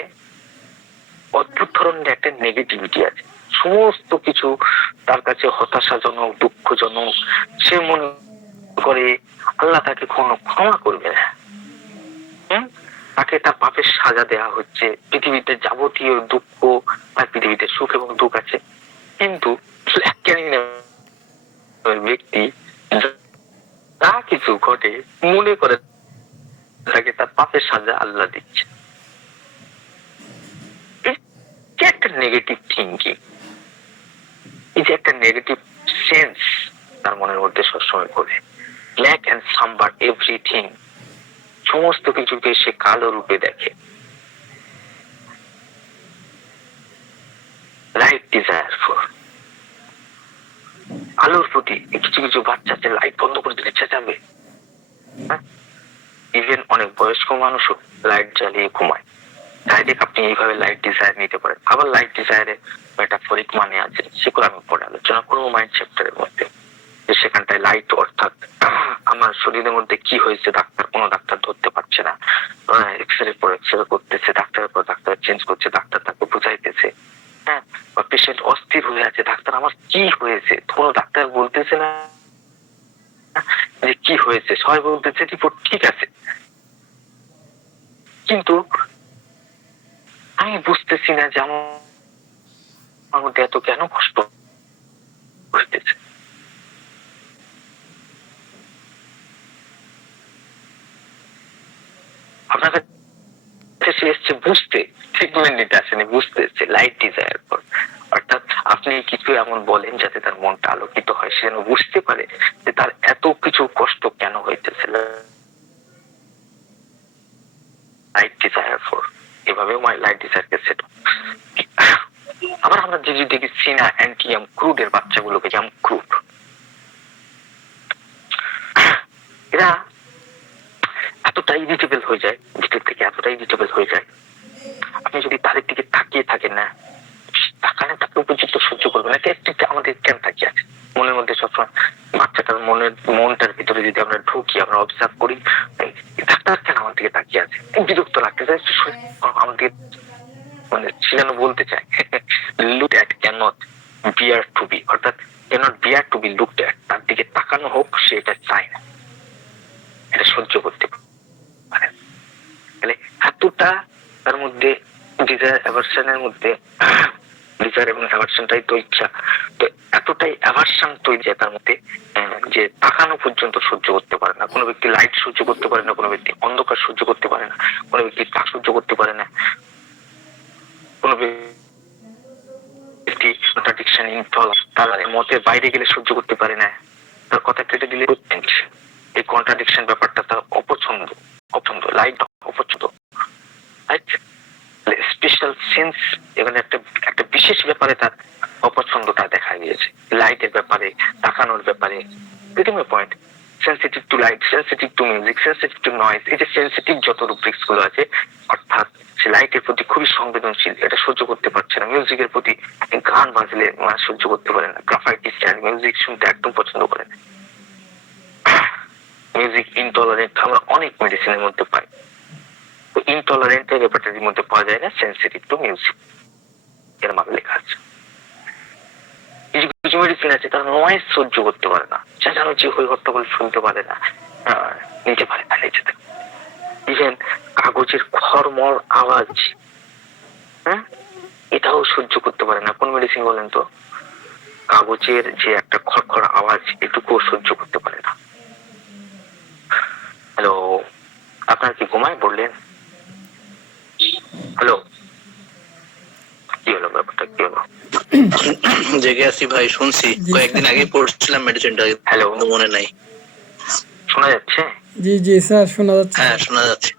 অদ্ভুত ধরনের একটা নেগেটিভিটি আছে, সমস্ত কিছু তার কাছে হতাশাজনক, দুঃখজনক। সে মনে করে আল্লাহ তাকে ক্ষমা করবে না, তাকে তার পাপের সাজা দেয়া হচ্ছে, পৃথিবীতে যাবতীয় দুঃখ আর পৃথিবীতে সুখ এবং দুঃখ আছে। কিন্তু ব্যক্তি যা কিছু ঘটে মনে করে তাকে তার পাপের সাজা আল্লাহ দিচ্ছে। একটা নেগেটিভ থিঙ্কিং, এই যে একটা নেগেটিভ সেন্স তার মনের মধ্যে সবসময় করে, ব্ল্যাক এন্ড সাম্বার এভরিথিং, সমস্ত কিছুকে সে কালো রূপে দেখে। লাইট ডিজায়ার ফর, আলোর প্রতি। কিছু কিছু বাচ্চা লাইট বন্ধ করে দিলে চেঁচাবে, ইভেন অনেক বয়স্ক মানুষও লাইট জ্বালিয়ে ঘুমায়। ডাইরেক্ট আপনি এইভাবে লাইট ডিজায়ার নিতে পারেন। আবার লাইট ডিজায়ারে মেটাফরিক মানে আছে, সেগুলো আমি পরে আলোচনা করবো মাইন্ড চ্যাপ্টারের মধ্যে। সেখানটায় লাইট অর্থাৎ আমার শরীরের মধ্যে কি হয়েছে কোনো ডাক্তার ধরতে পারছে না, এক্সরে পর এক্সরে করতেছে, ডাক্তারের পর ডাক্তার চেঞ্জ করছে, ডাক্তার তাকে বুঝাইতেছে, হ্যাঁ, বা পেশেন্ট অস্থির হয়ে আছে, ডাক্তার আমার কি হয়েছে, কোনো ডাক্তার বলতেছে না যে কি হয়েছে, সবাই বলতেছে রিপোর্ট ঠিক আছে। কিন্তু আমি বুঝতেছি না যে আমার মধ্যে এত কেন কষ্ট হইতেছে। আপনার কাছে এসছে বুঝতে, ট্রিটমেন্ট নিতে আসেনি, বুঝতে এসছে লাইট ডিজায়ার ফর। অর্থাৎ আপনি কিছু এমন বলেন যাতে তার মনটা আলোকিত হয়, সে যেন বুঝতে পারে যে তার এত কিছু কষ্ট কেন হইতেছে। লাইট ডিজায়ার ফর, এভাবেও লাইট ডিজায়ারকে সেট। আবার আমরা যে দেখি সিনা অ্যান্টিয়াম ক্রুডের বাচ্চাগুলোকে, যেমন ক্রুড, এরা এতটা ইরিটেবল হয়ে যায়, ভিতর থেকে এতটা ইরিটেবল হয়ে যায়, আপনি যদি তাদের দিকে তাকিয়ে থাকেন না, তাকালে তাকে উপযুক্ত সহ্য করবে না। আমাদের কেন তাকিয়ে আছে মনের মধ্যে সবসময়, বাচ্চাটার মনটার ভিতরে যদি আমরা ঢুকি, আমরা অবজার্ভ করি, ডাক্তার কেন আমার দিকে তাকিয়ে আছে, বিরক্ত লাগতে চায়, আমার দিকে মানে সেজন্য বলতে চায় look at cannot bear to be, অর্থাৎ cannot bear to be looked at, তার দিকে তাকানো হোক সে এটা চায় না, এটা সহ্য করতে পারে। তাহলে এতটা তার মধ্যে ডিজায়ার অ্যাভারশনের মধ্যে, ডিজায়ার এবং অ্যাভারশনটাই তো ইচ্ছা, তো এতটাই অ্যাভারশন তৈরি যায় তার মধ্যে যে তাকানো পর্যন্ত সহ্য করতে পারে না। কোনো ব্যক্তি লাইট সহ্য করতে পারে না, কোনো ব্যক্তি অন্ধকার সহ্য করতে পারে না, কোনো ব্যক্তি তাপ সহ্য করতে পারে না, কোনো ব্যক্তি কন্ট্রাডিকশন ইনটলারেন্স, তার মতের বাইরে গেলে সহ্য করতে পারে না, তার কথা কেটে দিলে এই কন্ট্রাডিকশন ব্যাপারটা তার অপছন্দ, লাইট অপছন্দ। স্পেশাল সেন্স এখানে একটা বিশেষ ব্যাপারে তার অপছন্দটা দেখা গিয়েছে, লাইটের ব্যাপারে, তাকানোর ব্যাপারে। Point sensitive two light, sensitive to music, sensitive two noise, এই যে সেন্সিটিভ যত রুব্রিক্স গুলো আছে, অর্থাৎ সে লাইটের প্রতি খুবই সংবেদনশীল, এটা সহ্য করতে পারছে না। মিউজিকের প্রতি গান বাজলে সহ্য করতে পারে না। গ্রাফাইটিস মিউজিক শুনতে একদম পছন্দ করে না। মিউজিক ইনটলারেন্ট আমরা অনেক মেডিসিনের মধ্যে পাই। তো ইনটলারেন্ট এর রেপার্টরির মধ্যে পাওয়া যায় না সেন্সিটিভ টু মিউজিক, এর মানে লেখা আছে। কিছু কিছু মেডিসিন আছে তারা নয়েজ সহ্য করতে পারে না, চেঁচামেচি হই হট্টগোল শুনতে পারে না, নিতে পারে না নিচে থেকে। ইভেন কাগজের খড়মড় আওয়াজ, এটাও সহ্য করতে পারে না। কোন মেডিসিন বলেন তো? কাগজের যে একটা খড়খড় আওয়াজ, এটুকুও সহ্য করতে পারে না। হ্যালো, আপনার কি ঘুমায় পড়লেন? হ্যালো, কি হলো, ব্যাপারটা কি হলো? জেগে আছি ভাই, শুনছি কয়েকদিন আগে পড়ছিলাম মেডিসিনটা। হ্যালো, মনে নাই। শোনা যাচ্ছে? জি জি স্যার, শোনা যাচ্ছে। হ্যাঁ শোনা যাচ্ছে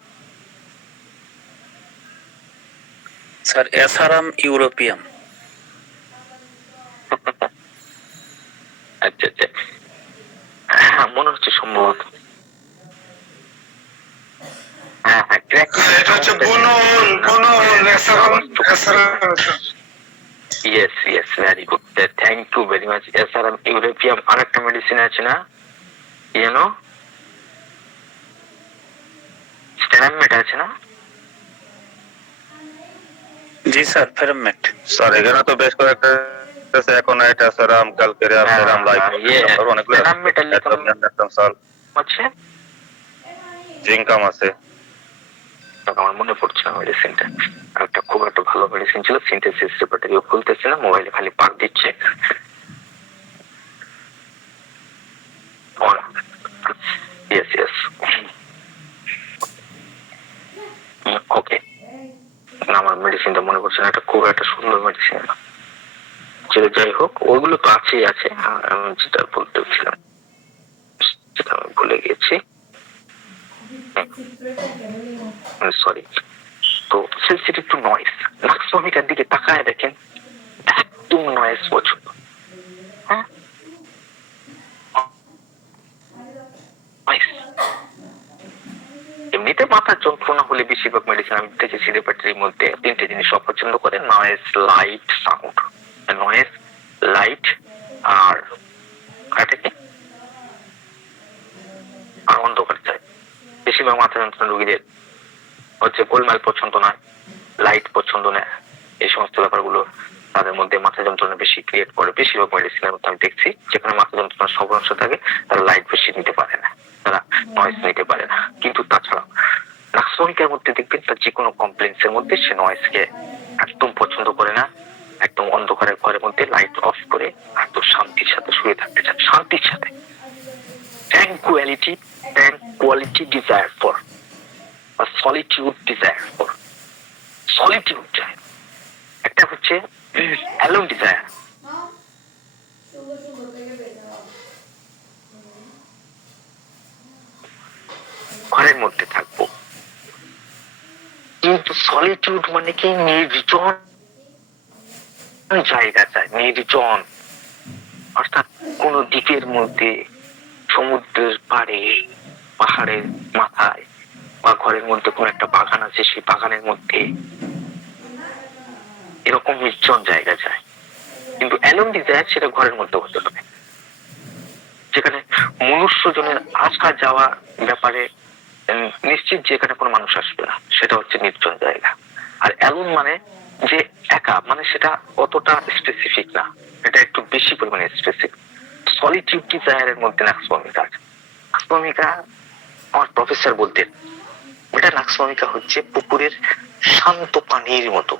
স্যার। এসারাম ইউরোপিয়াম। আচ্ছা আচ্ছা, মনে হচ্ছে সম্ভবত। এটা হচ্ছে বুনন yes yes, very good, thank you very much. এছাড়া ইউরোপিয়াম আরেকটা মেডিসিন আছে না, জানো? স্টেরামেট আছে না? জি স্যার, ফেরামেট। স্যার এখানে তো বেশ কয়েকটা আছে, এখন এটা সেরাম, ক্যালকেরিয়া, সেরাম লাইফ, অনেকগুলো আছে, জিঙ্কাম আছে। আমার মনে পড়ছে না মেডিসিনটা। একটা খুব একটা ভালো মেডিসিন ছিল, সিনথেসিস রেপার্টরিও খুলতেছে না, মোবাইলে খালি পাক দিচ্ছে। ইয়েস ইয়েস, ওকে। আমার মেডিসিনটা মনে পড়ছে না, এটা খুব একটা সুন্দর মেডিসিন। যাই হোক, ওগুলো তো আছেই আছে। আমি যেটা বলতে ছিলাম সেটা আমি ভুলে গেছি, সরি। তো সেন্সিটিভ টু নয়েজ, নাক্সভমিকার দিকে তাকায় দেখেন, একদম নয়েজ পছন্দ। হ্যাঁ, এমনিতে মাথার যন্ত্রণা হলে বেশিরভাগ মেডিসিন আমি দেখেছি রেপার্টরির মধ্যে তিনটে জিনিস অপছন্দ করে: noise, light, sound. Noise, light আর অন্ধকার চাই। বেশিরভাগ মাথা যন্ত্রণা রোগীদের হচ্ছে গোলমাল পছন্দ নয়, লাইট পছন্দ নয়। এই সমস্ত ব্যাপারগুলো তাদের মধ্যে মাথা যন্ত্রণা বেশি ক্রিয়েট করে। বেশিরভাগ মেডিসিনের মধ্যে আমি দেখছি যেখানে মাথা যন্ত্রণার সমস্যা থাকে তারা লাইট বেশি নিতে পারে না, তারা নয়েজ নিতে পারে না। কিন্তু তাছাড়া নাক্সভমিকের মধ্যে দেখবেন তার যে কোনো কমপ্লেন্স এর মধ্যে সে নয়েজকে একদম পছন্দ করে না। একদম অন্ধকারের ঘরের মধ্যে লাইট অফ করে একদম শান্তির সাথে শুয়ে থাকতে চান, শান্তির সাথে। Tranquility desire for, or solitude desire for, solitude চায়। একটা হচ্ছে alone desire, ঘরের মধ্যে থাকবো। কিন্তু সলিটিউড মানে কি? নির্জন জায়গা চায়, নির্জন। অর্থাৎ কোন দ্বীপের মধ্যে, সমুদ্রের পাড়ে, পাহাড়ের মাথায়, বা ঘরের মধ্যে কোন একটা বাগান আছে সেই বাগানের মধ্যে, এরকম নির্জন জায়গা চায়। কিন্তু অ্যালোন ডিজায়ার সেটা ঘরের মধ্যে হতে হবে, যেখানে মনুষ্যজনের আসা যাওয়া ব্যাপারে নিশ্চিত যে এখানে কোনো মানুষ আসবে না, সেটা হচ্ছে নির্জন জায়গা। আর অ্যালোন মানে যে একা, মানে সেটা অতটা স্পেসিফিক না, এটা একটু বেশি পরিমাণে স্পেসিফিক। সলিটিউড ডিজায়ারের মধ্যে নাক্সভমিকা আছে। নাক্সভমিকা আমার প্রফেসর বলতেন, এটা নাক্সভমিকা হচ্ছে পুকুরের শান্ত পানির মতো,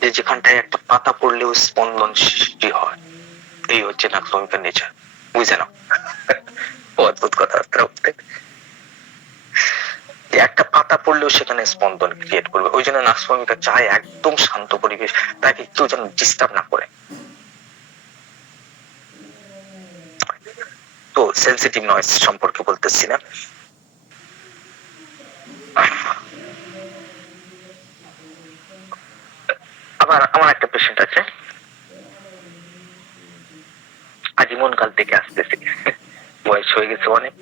যে যেখানটায় একটা পাতা পড়লেও স্পন্দন সৃষ্টি হয়। এই হচ্ছে নাক্সভমিকার নেচার, বুঝে নাও। অদ্ভুত কথা বলতে, একটা পাতা পড়লেও সেখানে স্পন্দন ক্রিয়েট করবে। ওই জন্য নাক্সভমিকা চায় একদম শান্ত পরিবেশ, তাকে কেউ যেন ডিস্টার্ব না করে। তো সেন্সিটিভ নয়েজ সম্পর্কে বলতেছি না। আবার আমার একটা পেশেন্ট আছে, আজীবন কাল থেকে আসতেছি, বয়স হয়ে গেছে অনেক,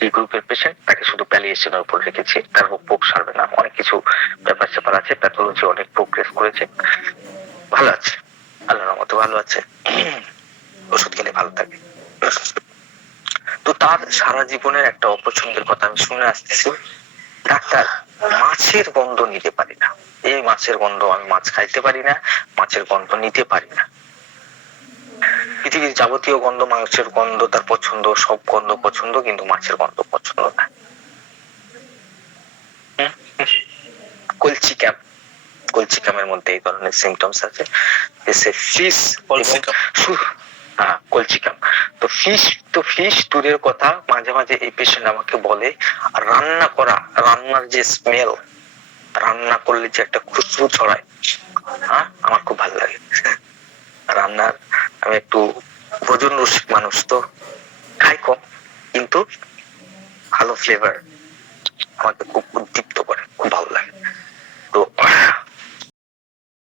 ডি গ্রুপের পেশেন্ট, তাকে শুধু প্যালিয়েশনের উপর রেখেছি, তার রোগ সারবে না, অনেক কিছু ব্যাপার স্যাপার আছে, প্যাথোলজি অনেক প্রোগ্রেস করেছে, ভালো আছে, আল্লাহর রহমতে ভালো আছে, ওষুধ খেলে ভালো থাকে। তো তার সারা জীবনের একটা অপছন্দের কথা আমি শুনে আসতেছি, ডাক্তার মাছের গন্ধ নিতে পারি না, এই মাছের গন্ধ, আমি মাছ খাইতে পারি না, মাছের গন্ধ নিতে পারি না। পৃথিবীর যাবতীয় গন্ধ, মাংসের গন্ধ তার পছন্দ, সব গন্ধ পছন্দ, কিন্তু মাছের গন্ধ পছন্দ না। কলচিকামের মধ্যে এই ধরনের সিমটমস আছে। ফিশ কলচিকাম, তো ফিশ দূরের কথা, মাঝে মাঝে এই পেশেন্ট আমাকে বলে রান্নার যে স্মেল, রান্না করলে যে একটা খুশবু ছড়ায়, আমার খুব ভালো লাগে রান্নার। আমি একটু ভোজন রসিক মানুষ, তো খাই কম, কিন্তু ভালো ফ্লেভার আমাকে খুব উদ্দীপ্ত করে।